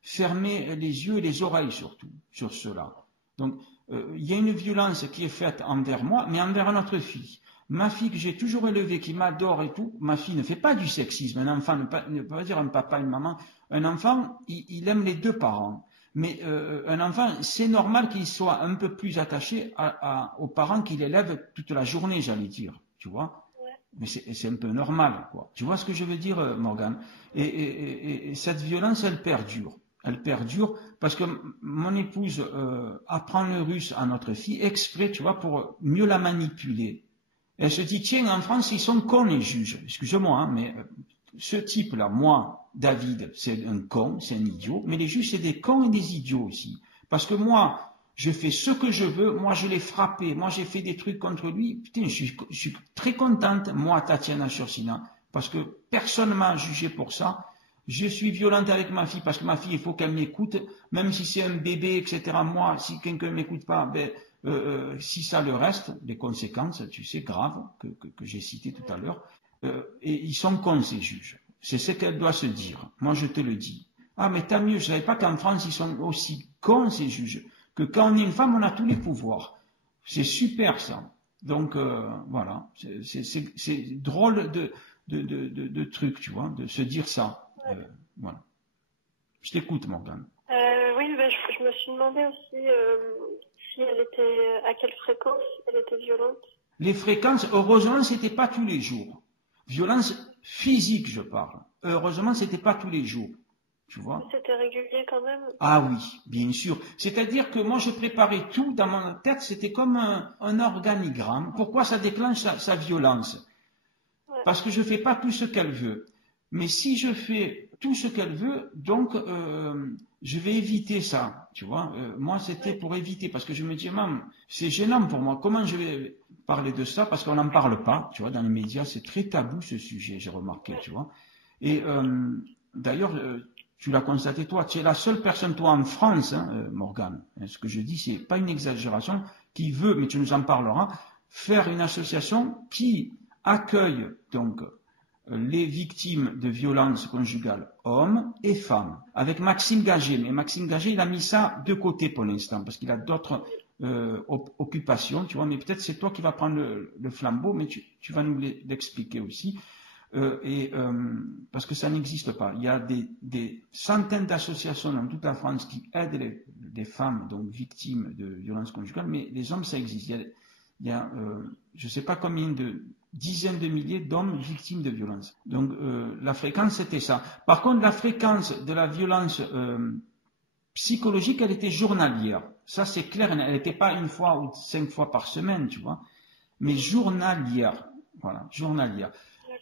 fermer les yeux et les oreilles surtout sur cela. Donc il y a une violence qui est faite envers moi, mais envers notre fille. Ma fille que j'ai toujours élevée, qui m'adore et tout, ma fille ne fait pas du sexisme. Un enfant ne peut pas dire un papa, une maman. Un enfant, il aime les deux parents. Mais un enfant, c'est normal qu'il soit un peu plus attaché aux parents qu'il élève toute la journée, j'allais dire. Tu vois? Mais c'est un peu normal, quoi. Tu vois ce que je veux dire, Morgane? Et cette violence, elle perdure. Elle perdure parce que mon épouse apprend le russe à notre fille exprès, tu vois, pour mieux la manipuler. Elle se dit, tiens, en France, ils sont cons les juges. Excusez-moi, hein, mais ce type-là, moi, David, c'est un con, c'est un idiot, mais les juges, c'est des cons et des idiots aussi. Parce que moi, je fais ce que je veux, moi, je l'ai frappé, moi, j'ai fait des trucs contre lui. Putain, je suis très contente, moi, Tatiana Chorsina, parce que personne ne m'a jugé pour ça. Je suis violente avec ma fille, parce que ma fille, il faut qu'elle m'écoute, même si c'est un bébé, etc. Moi, si quelqu'un ne m'écoute pas, ben, si ça le reste, les conséquences, tu sais, graves, que j'ai citées tout à l'heure, et ils sont cons, ces juges. C'est ce qu'elle doit se dire. Moi, je te le dis. Ah, mais tant mieux, je ne savais pas qu'en France, ils sont aussi cons, ces juges, que quand on est une femme, on a tous les pouvoirs. C'est super, ça. Donc, voilà. C'est drôle de truc, tu vois, de se dire ça. Voilà. Je t'écoute, Morgane. Oui, ben, je me suis demandé aussi si elle était, à quelle fréquence elle était violente. Les fréquences, heureusement, c'était pas tous les jours. Violence physique, je parle. Heureusement, c'était pas tous les jours. Tu vois? C'était régulier quand même. Ah oui, bien sûr. C'est-à-dire que moi, je préparais tout dans mon tête, c'était comme un organigramme. Pourquoi ça déclenche sa violence? Parce que je fais pas tout ce qu'elle veut. Mais si je fais tout ce qu'elle veut, donc je vais éviter ça, tu vois. Moi, c'était pour éviter, parce que je me dis, maman, c'est gênant pour moi. Comment je vais parler de ça? Parce qu'on n'en parle pas, tu vois. Dans les médias, c'est très tabou ce sujet, j'ai remarqué, tu vois. Et d'ailleurs, tu l'as constaté toi, tu es la seule personne, toi, en France, hein, Morgane. Ce que je dis, c'est pas une exagération, qui veut, mais tu nous en parleras, faire une association qui accueille donc les victimes de violences conjugales, hommes et femmes, avec Maxime Gagé. Mais Maxime Gagé, il a mis ça de côté pour l'instant, parce qu'il a d'autres occupations, tu vois, mais peut-être c'est toi qui vas prendre le flambeau, mais tu vas nous l'expliquer aussi. Parce que ça n'existe pas. Il y a des centaines d'associations dans toute la France qui aident les femmes donc victimes de violences conjugales, mais les hommes, ça existe. Il y a je ne sais pas combien de dizaines de milliers d'hommes victimes de violences. Donc la fréquence, c'était ça. Par contre, la fréquence de la violence psychologique, elle était journalière. Ça, c'est clair. Elle n'était pas une fois ou 5 fois par semaine, tu vois, mais journalière. Voilà, journalière.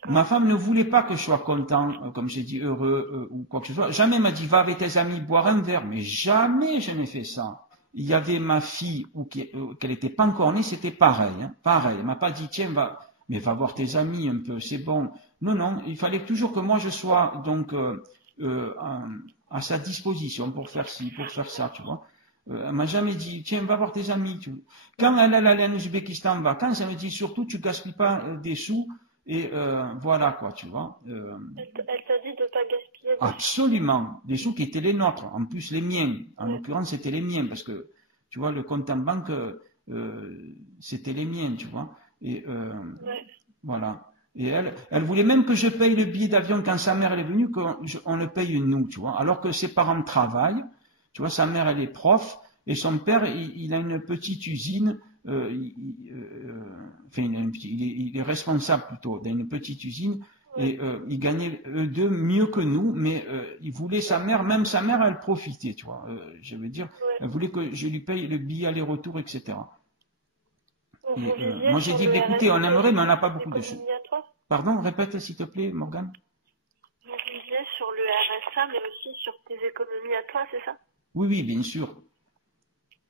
Ma femme ne voulait pas que je sois content, comme j'ai dit, heureux ou quoi que ce soit. Jamais elle m'a dit, va avec tes amis boire un verre. Mais jamais je n'ai fait ça. Il y avait ma fille, qu'elle n'était pas encore née, c'était pareil. Hein, pareil. Elle m'a pas dit, tiens, va voir tes amis un peu, c'est bon. Non, non, il fallait toujours que moi je sois donc à sa disposition pour faire ci, pour faire ça, tu vois. Elle m'a jamais dit, tiens, va voir tes amis. Quand elle allait en Ouzbékistan en vacances, elle me dit surtout, tu gaspilles pas des sous. Et voilà quoi, tu vois. Elle t'a dit de pas gaspiller. Absolument, des sous qui étaient les nôtres, en plus les miens. En l'occurrence, c'était les miens parce que, tu vois, le compte en banque, c'était les miens, tu vois. Et voilà. Et elle voulait même que je paye le billet d'avion quand sa mère elle est venue, qu'on le paye nous, tu vois. Alors que ses parents travaillent, tu vois, sa mère elle est prof et son père il a une petite usine. Enfin, il est responsable plutôt d'une petite usine et il gagnait eux deux mieux que nous, mais il voulait même sa mère, elle profitait, tu vois. Je veux dire, elle voulait que je lui paye le billet aller-retour, etc. Moi j'ai dit, écoutez, on aimerait, mais on n'a pas beaucoup de sous. Pardon, répète s'il te plaît, Morgane. Vous visiez sur le RSA, mais aussi sur tes économies à toi, c'est ça? Oui, oui, bien sûr.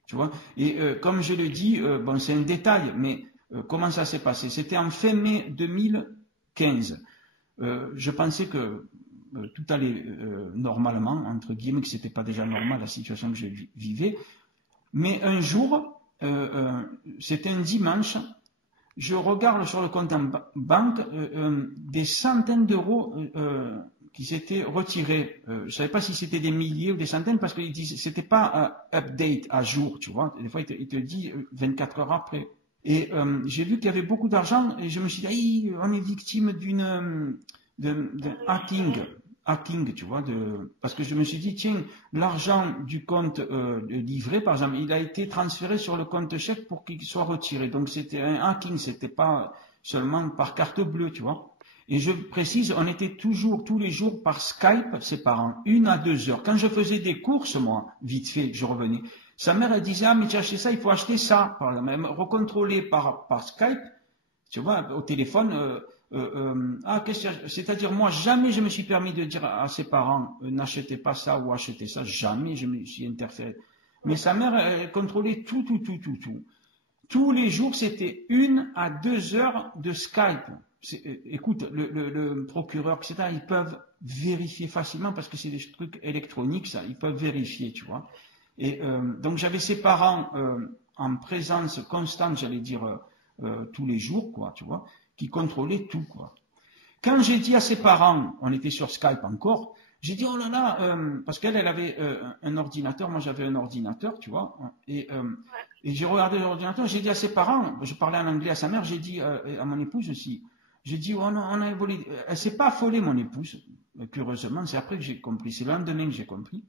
Tu vois. Et comme je le dis, bon, c'est un détail, mais comment ça s'est passé? C'était en fin mai 2015. Je pensais que tout allait normalement, entre guillemets, que c'était pas déjà normal la situation que je vivais. Mais un jour, c'était un dimanche, je regarde sur le compte en banque des centaines d'euros qui s'étaient retirés. Je ne savais pas si c'était des milliers ou des centaines parce que c'était pas update à jour, tu vois. Des fois, il te dit 24 heures après. Et j'ai vu qu'il y avait beaucoup d'argent et je me suis dit, on est victime d'un hacking, tu vois, parce que je me suis dit, tiens, l'argent du compte livret, par exemple, il a été transféré sur le compte chèque pour qu'il soit retiré. Donc c'était un hacking, c'était pas seulement par carte bleue, tu vois. Et je précise, on était toujours, tous les jours, par Skype, ses parents, 1 à 2 heures. Quand je faisais des courses, moi, vite fait, je revenais. Sa mère, elle disait, ah, mais tu as acheté ça, il faut acheter ça. Par exemple, elle me recontrôlait par Skype, tu vois, au téléphone, c'est-à-dire moi jamais je me suis permis de dire à ses parents n'achetez pas ça ou achetez ça, jamais je me suis interféré. Mais sa mère elle contrôlait tout. Tous les jours c'était 1 à 2 heures de Skype. Écoute, le procureur, etc. Ils peuvent vérifier facilement parce que c'est des trucs électroniques, ça. Ils peuvent vérifier, tu vois. Et donc j'avais ses parents en présence constante, j'allais dire tous les jours, quoi, tu vois, qui contrôlait tout, quoi. Quand j'ai dit à ses parents, on était sur Skype encore, j'ai dit, oh là là, parce qu'elle avait un ordinateur, moi j'avais un ordinateur, tu vois, et j'ai regardé l'ordinateur, j'ai dit à ses parents, je parlais en anglais à sa mère, j'ai dit à mon épouse aussi, j'ai dit, oh non, on a évolué, elle s'est pas affolée, mon épouse, curieusement, c'est après que j'ai compris, c'est le lendemain que j'ai compris,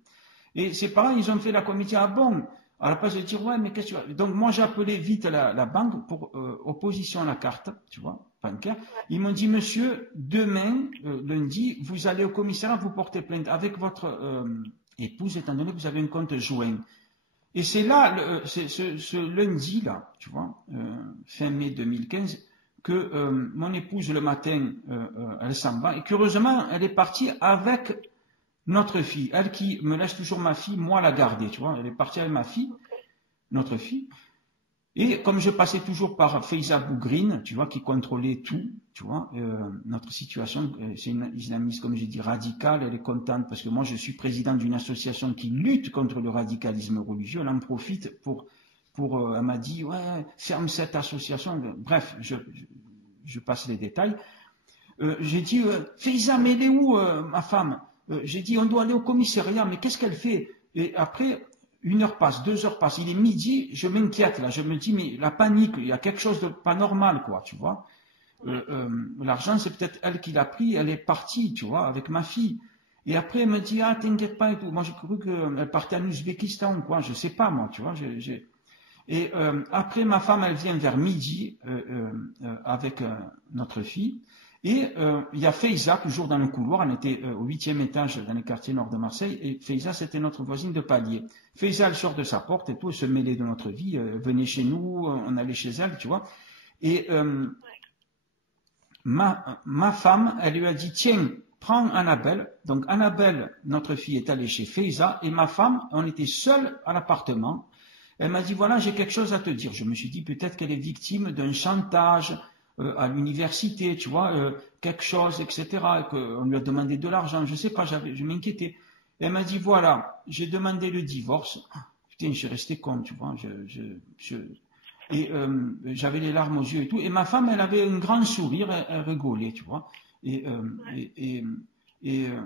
et ses parents, ils ont fait la comité, ah bon, à la place de dire, ouais, mais qu'est-ce que tu veux? Donc, moi, j'ai appelé vite la banque pour opposition à la carte, tu vois, bancaire. Ils m'ont dit, monsieur, demain, lundi, vous allez au commissariat, vous portez plainte avec votre épouse, étant donné que vous avez un compte joint. Et c'est là, ce lundi-là, tu vois, fin mai 2015, que mon épouse, le matin, elle s'en va. Et curieusement, elle est partie avec notre fille, elle qui me laisse toujours ma fille, moi la garder, tu vois, elle est partie avec ma fille, notre fille, et comme je passais toujours par Faiza Bougrine, tu vois, qui contrôlait tout, tu vois, notre situation, c'est une islamiste, comme j'ai dit, radicale, elle est contente parce que moi je suis président d'une association qui lutte contre le radicalisme religieux, elle en profite elle m'a dit, ouais, ferme cette association, bref, je passe les détails. J'ai dit, Faiza, mais elle est où, ma femme? J'ai dit, on doit aller au commissariat, mais qu'est-ce qu'elle fait? Et après, 1 heure passe, 2 heures passent, il est midi, je m'inquiète là, je me dis, mais la panique, il y a quelque chose de pas normal, quoi, tu vois. L'argent, c'est peut-être elle qui l'a pris, elle est partie, tu vois, avec ma fille. Et après, elle me dit, ah, t'inquiète pas et tout. Moi, j'ai cru qu'elle partait en Ouzbékistan, quoi, je sais pas, moi, tu vois. Et après, ma femme, elle vient vers midi avec notre fille. Et il y a Faiza, toujours dans le couloir, on était au 8e étage dans les quartiers nord de Marseille, et Faiza, c'était notre voisine de palier. Faiza, elle sort de sa porte et tout, elle se mêlait de notre vie, venait chez nous, on allait chez elle, tu vois. Et ma femme, elle lui a dit, tiens, prends Annabelle. Donc Annabelle, notre fille, est allée chez Faiza, et ma femme, on était seuls à l'appartement. Elle m'a dit, voilà, j'ai quelque chose à te dire. Je me suis dit, peut-être qu'elle est victime d'un chantage à l'université, tu vois, quelque chose, etc. Qu'on lui a demandé de l'argent, je sais pas, je m'inquiétais. Elle m'a dit, voilà, j'ai demandé le divorce. Putain, je suis resté con, tu vois. Et j'avais les larmes aux yeux et tout. Et ma femme, elle avait un grand sourire, elle rigolait, tu vois. Et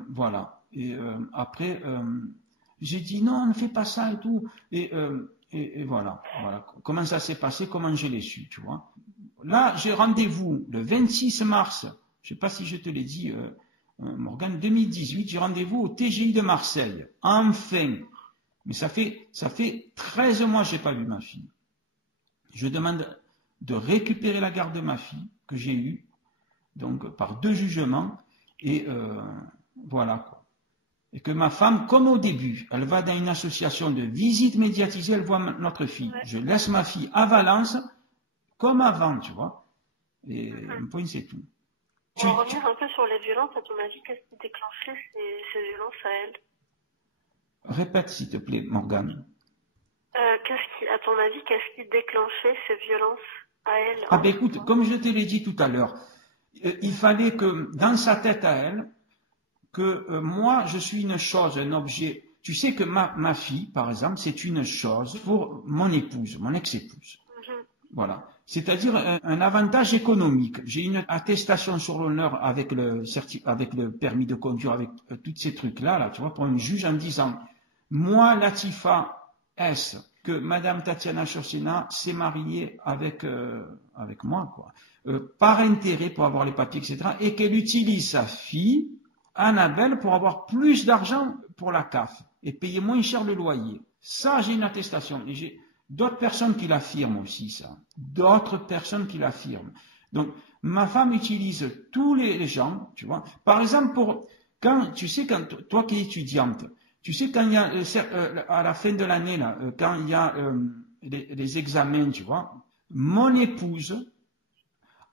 voilà. Et après, j'ai dit, non, ne fais pas ça et tout. Et voilà. Comment ça s'est passé, comment je l'ai su, tu vois. Là, j'ai rendez-vous le 26 mars, je ne sais pas si je te l'ai dit, Morgane, 2018, j'ai rendez-vous au TGI de Marseille. Enfin. Mais ça fait 13 mois que je n'ai pas vu ma fille. Je demande de récupérer la garde de ma fille, que j'ai eue, donc par 2 jugements, et voilà quoi. Et que ma femme, comme au début, elle va dans une association de visite médiatisée, elle voit notre fille. Ouais. Je laisse ma fille à Valence, comme avant, tu vois. Et un point, c'est tout. Pour revenir un peu sur les violences, à ton avis, qu'est-ce qui déclenchait ces violences à elle? Répète, s'il te plaît, Morgane. À ton avis, qu'est-ce qui déclenchait ces violences à elle? Ah ben écoute, comme je te l'ai dit tout à l'heure, il fallait que, dans sa tête à elle, que moi, je suis une chose, un objet. Tu sais que ma fille, par exemple, c'est une chose pour mon épouse, mon ex-épouse. Voilà. C'est-à-dire un avantage économique. J'ai une attestation sur l'honneur avec le permis de conduire, avec tous ces trucs-là, là, tu vois, pour un juge en disant, moi, Latifa S., que Madame Tatiana Chorsina s'est mariée avec moi, quoi, par intérêt pour avoir les papiers, etc., et qu'elle utilise sa fille, Annabelle, pour avoir plus d'argent pour la CAF et payer moins cher le loyer. Ça, j'ai une attestation. Et j'ai d'autres personnes qui l'affirment aussi, ça. D'autres personnes qui l'affirment. Donc, ma femme utilise tous les gens, tu vois. Par exemple, quand toi qui es étudiante, tu sais, quand il y a, à la fin de l'année, là, quand il y a les examens, tu vois, mon épouse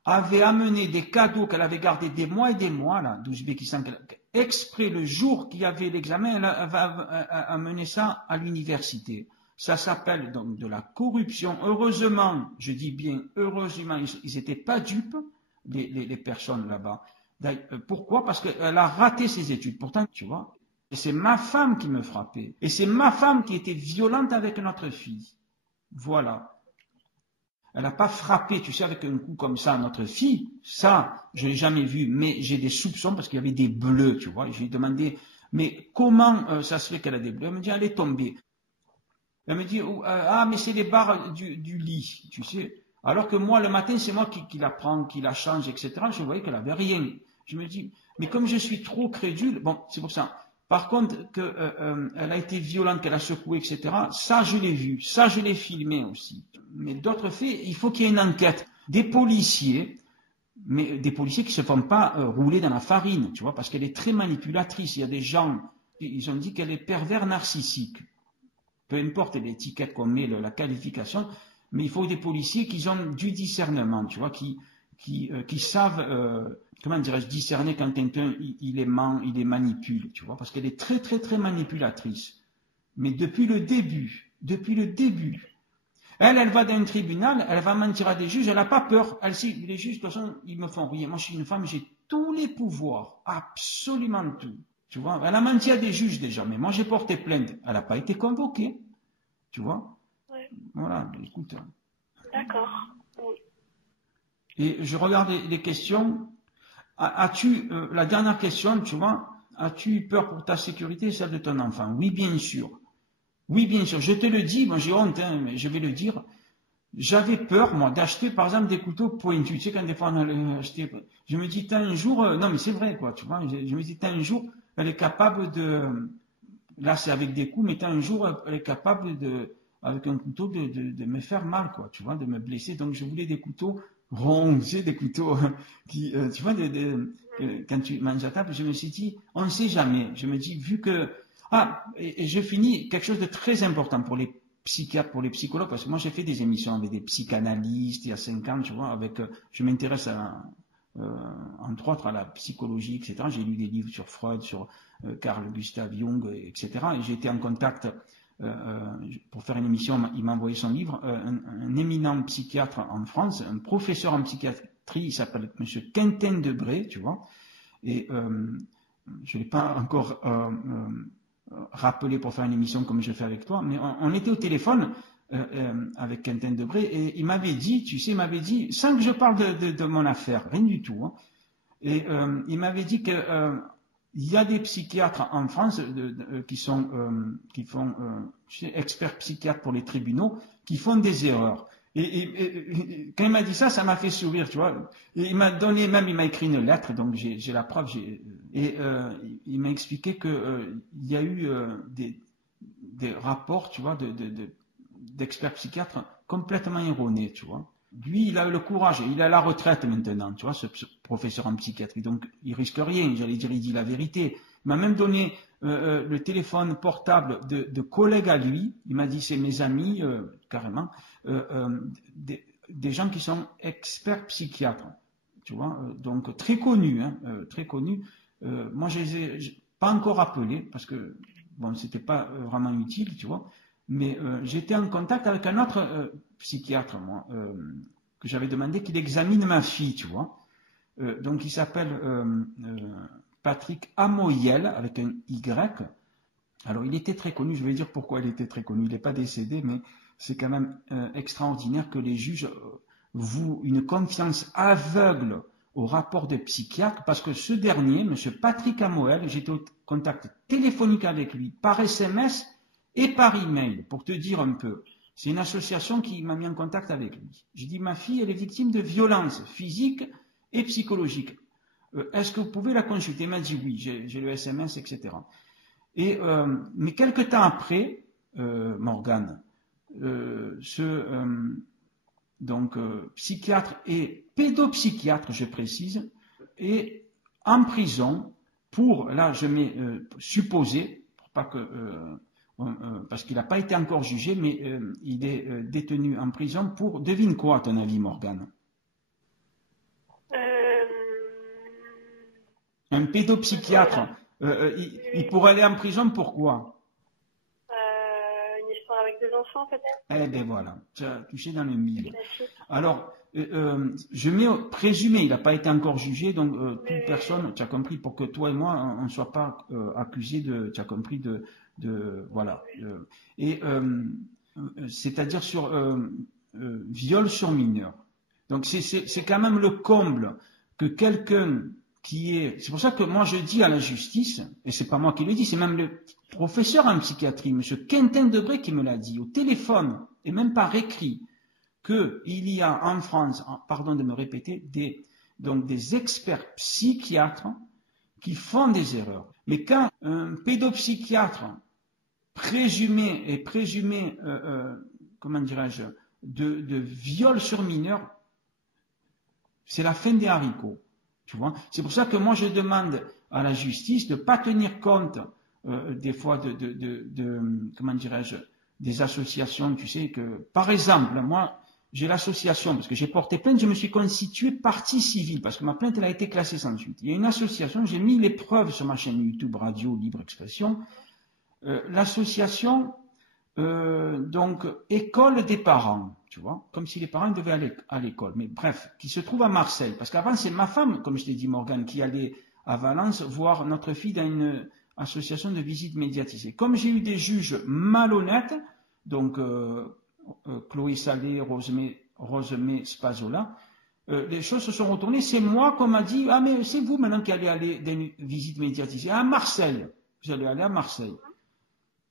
avait amené des cadeaux qu'elle avait gardés des mois et des mois, là, d'Ouzbékistan, exprès le jour qu'il y avait l'examen, elle va amener ça à l'université. Ça s'appelle donc de la corruption. Heureusement, je dis bien heureusement, ils n'étaient pas dupes, les personnes là-bas. Pourquoi? Parce qu'elle a raté ses études. Pourtant, tu vois, et c'est ma femme qui me frappait. Et c'est ma femme qui était violente avec notre fille. Voilà. Elle n'a pas frappé, tu sais, avec un coup comme ça, notre fille. Ça, je l'ai jamais vu, mais j'ai des soupçons parce qu'il y avait des bleus, tu vois. J'ai demandé, mais comment ça se fait qu'elle a des bleus? Elle me dit, elle est tombée. Elle me dit, ah, mais c'est les barres du lit, tu sais. Alors que moi, le matin, c'est moi qui la prends, qui la change, etc. Je voyais qu'elle avait rien. Je me dis, mais comme je suis trop crédule, bon, c'est pour ça. Par contre, qu'elle a été violente, qu'elle a secoué, etc., ça, je l'ai vu. Ça, je l'ai filmé aussi. Mais d'autres faits, il faut qu'il y ait une enquête. Des policiers, mais des policiers qui ne se font pas rouler dans la farine, tu vois, parce qu'elle est très manipulatrice. Il y a des gens, ils ont dit qu'elle est pervers narcissique. Peu importe l'étiquette qu'on met, la qualification, mais il faut des policiers qui ont du discernement, tu vois, qui savent, comment dirais-je, discerner quand quelqu'un il les manipule, tu vois, parce qu'elle est très très très manipulatrice. Mais depuis le début, elle va dans un tribunal, elle va mentir à des juges, elle n'a pas peur. Elle sait, les juges, de toute façon, ils me font rien. Moi, je suis une femme, j'ai tous les pouvoirs, absolument tout. Tu vois, elle a menti à des juges déjà, mais moi j'ai porté plainte. Elle n'a pas été convoquée. Tu vois? Ouais. Voilà, écoute. D'accord. Oui. Et je regarde les questions. La dernière question, tu vois, as-tu peur pour ta sécurité et celle de ton enfant? Oui, bien sûr. Oui, bien sûr. Je te le dis, moi j'ai honte, hein, mais je vais le dire. J'avais peur, moi, d'acheter, par exemple, des couteaux pointus. Tu sais, quand des fois on allait acheter, je me dis, t'as un jour, non, mais c'est vrai, quoi, tu vois, je me dis, t'as un jour, elle est capable là, c'est avec des coups, mais t'as un jour, elle est capable avec un couteau, de me faire mal, quoi, tu vois, de me blesser. Donc, je voulais des couteaux ronds, tu sais, des couteaux qui, tu vois, quand tu manges à table, je me suis dit, on ne sait jamais. Je me dis, vu que... Ah, et je finis quelque chose de très important pour les psychiatres, pour les psychologues, parce que moi j'ai fait des émissions avec des psychanalystes il y a 5 ans, tu vois, je m'intéresse entre autres à la psychologie, etc. J'ai lu des livres sur Freud, sur Carl Gustav Jung, etc. Et j'ai été en contact pour faire une émission, il m'a envoyé son livre, un éminent psychiatre en France, un professeur en psychiatrie, il s'appelle Monsieur Quentin Debré, tu vois, et je ne l'ai pas encore rappelé pour faire une émission comme je fais avec toi, mais on était au téléphone avec Quentin Debré et il m'avait dit, tu sais, il m'avait dit, sans que je parle de mon affaire, rien du tout, hein, et il m'avait dit que il y a des psychiatres en France qui font tu sais, experts psychiatres pour les tribunaux, qui font des erreurs. Et quand il m'a dit ça, ça m'a fait sourire, tu vois. Et il m'a donné, même il m'a écrit une lettre, donc j'ai la preuve. Il m'a expliqué que il y a eu des rapports, tu vois, d'experts psychiatres complètement erronés, tu vois. Lui, il a eu le courage, il est à la retraite maintenant, tu vois, ce professeur en psychiatrie, donc il risque rien, j'allais dire, il dit la vérité. Il m'a même donné le téléphone portable de collègues à lui, il m'a dit c'est mes amis, carrément, des gens qui sont experts psychiatres, tu vois, donc très connus, hein, très connus. Moi, je les ai pas encore appelés, parce que, bon, c'était pas vraiment utile, tu vois, mais j'étais en contact avec un autre psychiatre, moi, que j'avais demandé qu'il examine ma fille, tu vois. Donc il s'appelle Patrick Amoyel, avec un Y. Alors il était très connu, je vais dire pourquoi il était très connu. Il n'est pas décédé, mais c'est quand même extraordinaire que les juges vouent une confiance aveugle au rapport de psychiatre, parce que ce dernier, M. Patrick Amoyel, j'étais au contact téléphonique avec lui, par SMS, et par email, pour te dire un peu. C'est une association qui m'a mis en contact avec lui. J'ai dit, ma fille, elle est victime de violences physiques et psychologiques. Est-ce que vous pouvez la consulter? Il m'a dit oui, j'ai le SMS, etc. Mais quelque temps après, Morgane, psychiatre et pédopsychiatre, je précise, est en prison pour, là je mets supposé, pour pas que... parce qu'il n'a pas été encore jugé, mais il est détenu en prison pour, devine quoi à ton avis, Morgane? Un pédopsychiatre, il pourrait aller en prison pourquoi? Une histoire avec des enfants peut-être? Eh bien voilà, tu as touché dans le mille. Alors, je mets présumé, il n'a pas été encore jugé, donc toute personne, tu as compris, pour que toi et moi, on ne soit pas accusés de, tu as compris, voilà. C'est-à-dire sur viol sur mineur. Donc c'est quand même le comble que quelqu'un qui est... C'est pour ça que moi je dis à la justice, et c'est pas moi qui le dis, c'est même le professeur en psychiatrie, M. Quentin Debré, qui me l'a dit au téléphone, et même par écrit, qu'il y a en France, pardon de me répéter, des experts psychiatres qui font des erreurs. Mais quand un pédopsychiatre présumé, comment dirais-je, de viol sur mineur, c'est la fin des haricots. Tu vois, c'est pour ça que moi je demande à la justice de ne pas tenir compte des fois comment dirais-je, des associations, tu sais, que par exemple, moi j'ai l'association, parce que j'ai porté plainte, je me suis constitué partie civile, parce que ma plainte elle a été classée sans suite. Il y a une association, j'ai mis les preuves sur ma chaîne YouTube Radio Libre Expression, l'association donc école des parents, tu vois, comme si les parents devaient aller à l'école, mais bref, qui se trouve à Marseille, parce qu'avant c'est ma femme, comme je t'ai dit Morgane, qui allait à Valence voir notre fille dans une association de visite médiatisée. Comme j'ai eu des juges malhonnêtes, donc Chloé Salé, Rosemée Spazola, les choses se sont retournées, c'est moi qu'on m'a dit, ah mais c'est vous maintenant qui allez aller dans une visite médiatisée, à Marseille, vous allez aller à Marseille.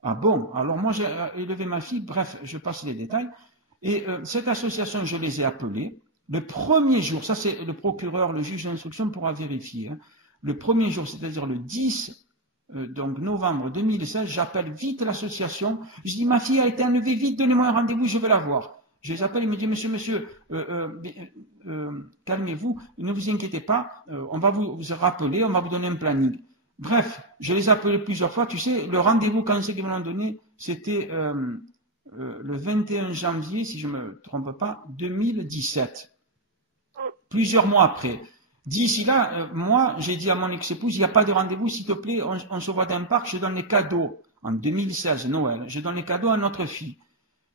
Ah bon, alors moi j'ai élevé ma fille, bref, je passe les détails. Et cette association, je les ai appelés. Le premier jour, ça c'est le procureur, le juge d'instruction pourra vérifier. Hein. Le premier jour, c'est-à-dire le 10 donc novembre 2016, j'appelle vite l'association. Je dis, ma fille a été enlevée, vite, donnez-moi un rendez-vous, je veux la voir. Je les appelle, ils me disent, monsieur, calmez-vous, ne vous inquiétez pas, on va vous rappeler, on va vous donner un planning. Bref, je les appelais plusieurs fois, tu sais, le rendez-vous quand c'est qu'ils me l'ont donné, c'était le 21 janvier, si je ne me trompe pas, 2017. Plusieurs mois après. D'ici là, moi, j'ai dit à mon ex-épouse, il n'y a pas de rendez-vous, s'il te plaît, on se voit dans un parc, je donne les cadeaux. En 2016, Noël, je donne les cadeaux à notre fille.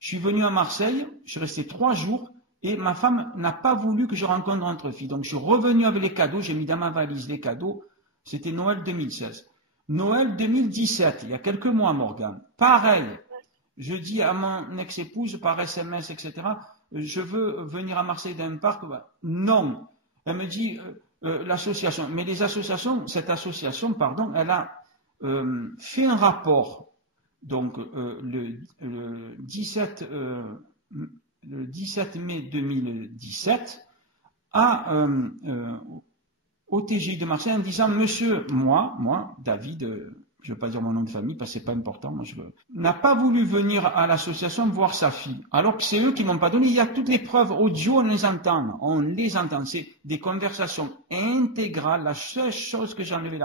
Je suis venu à Marseille, je suis resté 3 jours, et ma femme n'a pas voulu que je rencontre notre fille. Donc je suis revenu avec les cadeaux, j'ai mis dans ma valise les cadeaux, c'était Noël 2016. Noël 2017, il y a quelques mois, Morgane, pareil, je dis à mon ex-épouse par SMS, etc., je veux venir à Marseille dans un parc. Non. Elle me dit, l'association. Mais les associations, cette association, pardon, elle a fait un rapport, donc le 17 mai 2017, au TGI de Marseille en disant, monsieur, moi, David, je ne veux pas dire mon nom de famille parce que c'est pas important, n'a pas voulu venir à l'association voir sa fille, alors que c'est eux qui m'ont pas donné. Il y a toutes les preuves audio, on les entend, c'est des conversations intégrales. La seule chose que j'ai enlevée,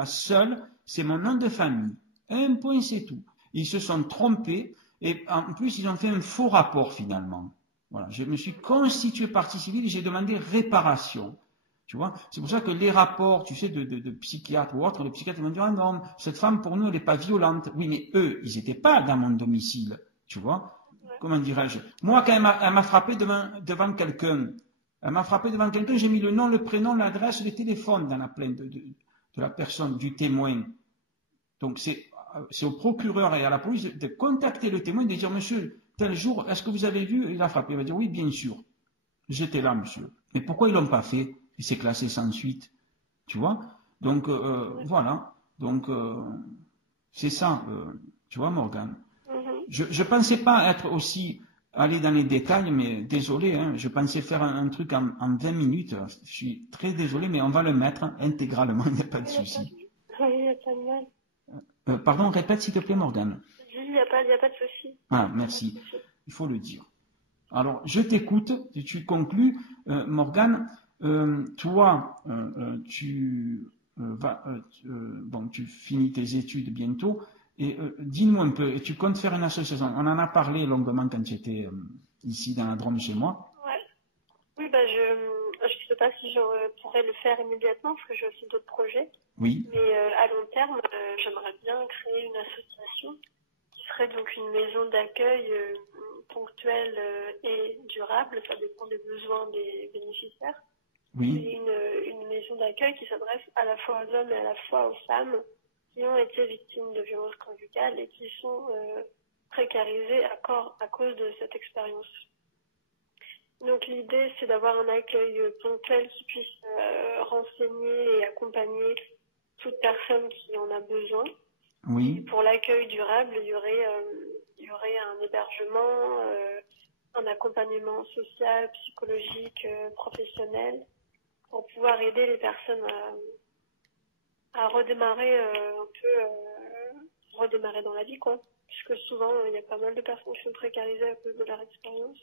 c'est mon nom de famille. Un point, c'est tout. Ils se sont trompés et en plus ils ont fait un faux rapport finalement. Voilà, je me suis constitué partie civile et j'ai demandé réparation. Tu vois, c'est pour ça que les rapports, tu sais, de psychiatres ou autres, les psychiatres vont dire, ah non, cette femme pour nous, elle n'est pas violente. Oui, mais eux, ils n'étaient pas dans mon domicile, tu vois. Comment dirais-je? Moi, quand elle m'a frappé devant quelqu'un, j'ai mis le nom, le prénom, l'adresse, le téléphone dans la plainte de la personne, du témoin. Donc, c'est au procureur et à la police de contacter le témoin et de dire, monsieur, tel jour, est-ce que vous avez vu, il a frappé? Il va dire, oui, bien sûr. J'étais là, monsieur. Mais pourquoi ils l'ont pas fait? Il s'est classé sans suite, tu vois. Donc voilà. Donc c'est ça, tu vois, Morgane. Je pensais pas être aussi aller dans les détails, mais désolé, hein, je pensais faire un truc en 20 minutes. Je suis très désolé, mais on va le mettre intégralement, il n'y a pas de souci. Oui, il n'y a pas de mal. Pardon, répète s'il te plaît, Morgane. Il n'y a pas de souci. Ah, merci. Il faut le dire. Alors, je t'écoute, tu conclus, Morgane. Toi, tu finis tes études bientôt, et dis-nous un peu, et tu comptes faire une association. On en a parlé longuement quand tu étais ici dans la Drôme chez moi. Ouais. Oui, je ne sais pas si je pourrais le faire immédiatement, parce que j'ai aussi d'autres projets. Oui. Mais à long terme, j'aimerais bien créer une association qui serait donc une maison d'accueil ponctuelle et durable, ça dépend des besoins des bénéficiaires. Oui. Une maison d'accueil qui s'adresse à la fois aux hommes et à la fois aux femmes qui ont été victimes de violences conjugales et qui sont précarisées à cause de cette expérience. Donc l'idée, c'est d'avoir un accueil ponctuel qui puisse renseigner et accompagner toute personne qui en a besoin. Oui. Et pour l'accueil durable, il y aurait un hébergement, un accompagnement social, psychologique, professionnel, pour pouvoir aider les personnes à redémarrer redémarrer dans la vie, quoi. Puisque souvent, il y a pas mal de personnes qui sont précarisées à cause de leur expérience.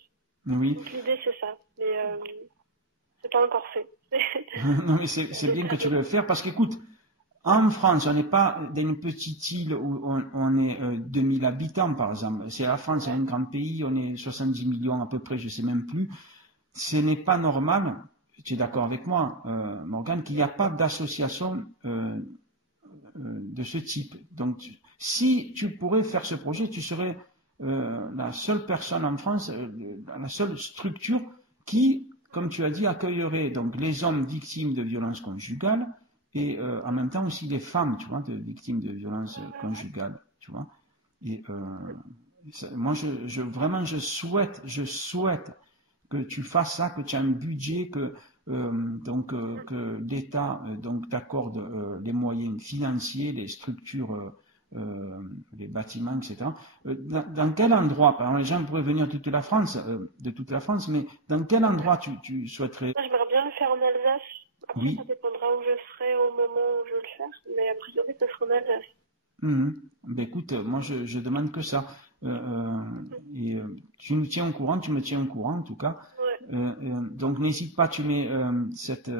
Oui. Donc l'idée, c'est ça. Mais c'est pas encore fait. Non, mais c'est bien que tu veux le faire, parce qu'écoute, en France, on n'est pas dans une petite île où on est 2000 habitants, par exemple. C'est la France, c'est un grand pays, on est 70 millions à peu près, je sais même plus. Ce n'est pas normal, tu es d'accord avec moi, Morgane, qu'il n'y a pas d'association de ce type. Donc, si tu pourrais faire ce projet, tu serais la seule personne en France, la seule structure qui, comme tu as dit, accueillerait donc les hommes victimes de violences conjugales et en même temps aussi les femmes, tu vois, victimes de violences conjugales, tu vois. Et moi, vraiment, je souhaite que tu fasses ça, que tu aies un budget, que l'État t'accorde les moyens financiers, les structures, les bâtiments, etc. Dans quel endroit, par exemple, les gens pourraient venir de toute la France, mais dans quel endroit tu souhaiterais? J'aimerais bien le faire en Alsace. Après, oui. Ça dépendra où je serai au moment où je veux le faire, mais a priori, ce sera en Alsace. Ben écoute, moi je demande que ça. Tu nous tiens au courant, tu me tiens au courant en tout cas. Ouais. Donc n'hésite pas, tu mets cette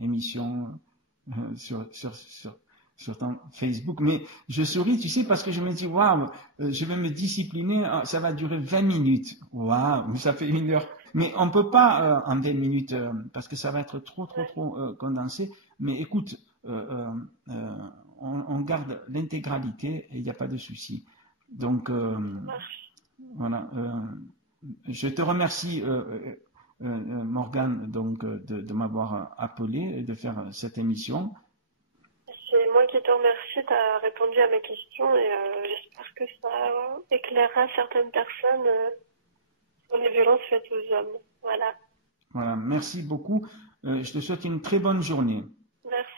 émission sur ton Facebook. Mais je souris, tu sais, parce que je me dis, waouh, je vais me discipliner, ça va durer 20 minutes. Waouh, ça fait 1 heure. Mais on peut pas en 20 minutes, parce que ça va être trop condensé. Mais écoute, on garde l'intégralité et il n'y a pas de souci. Donc, voilà. Je te remercie, Morgane, donc, de m'avoir appelé et de faire cette émission. C'est moi qui te remercie, tu as répondu à mes questions et j'espère que ça éclairera certaines personnes sur les violences faites aux hommes. Voilà. Voilà, merci beaucoup. Je te souhaite une très bonne journée. Merci.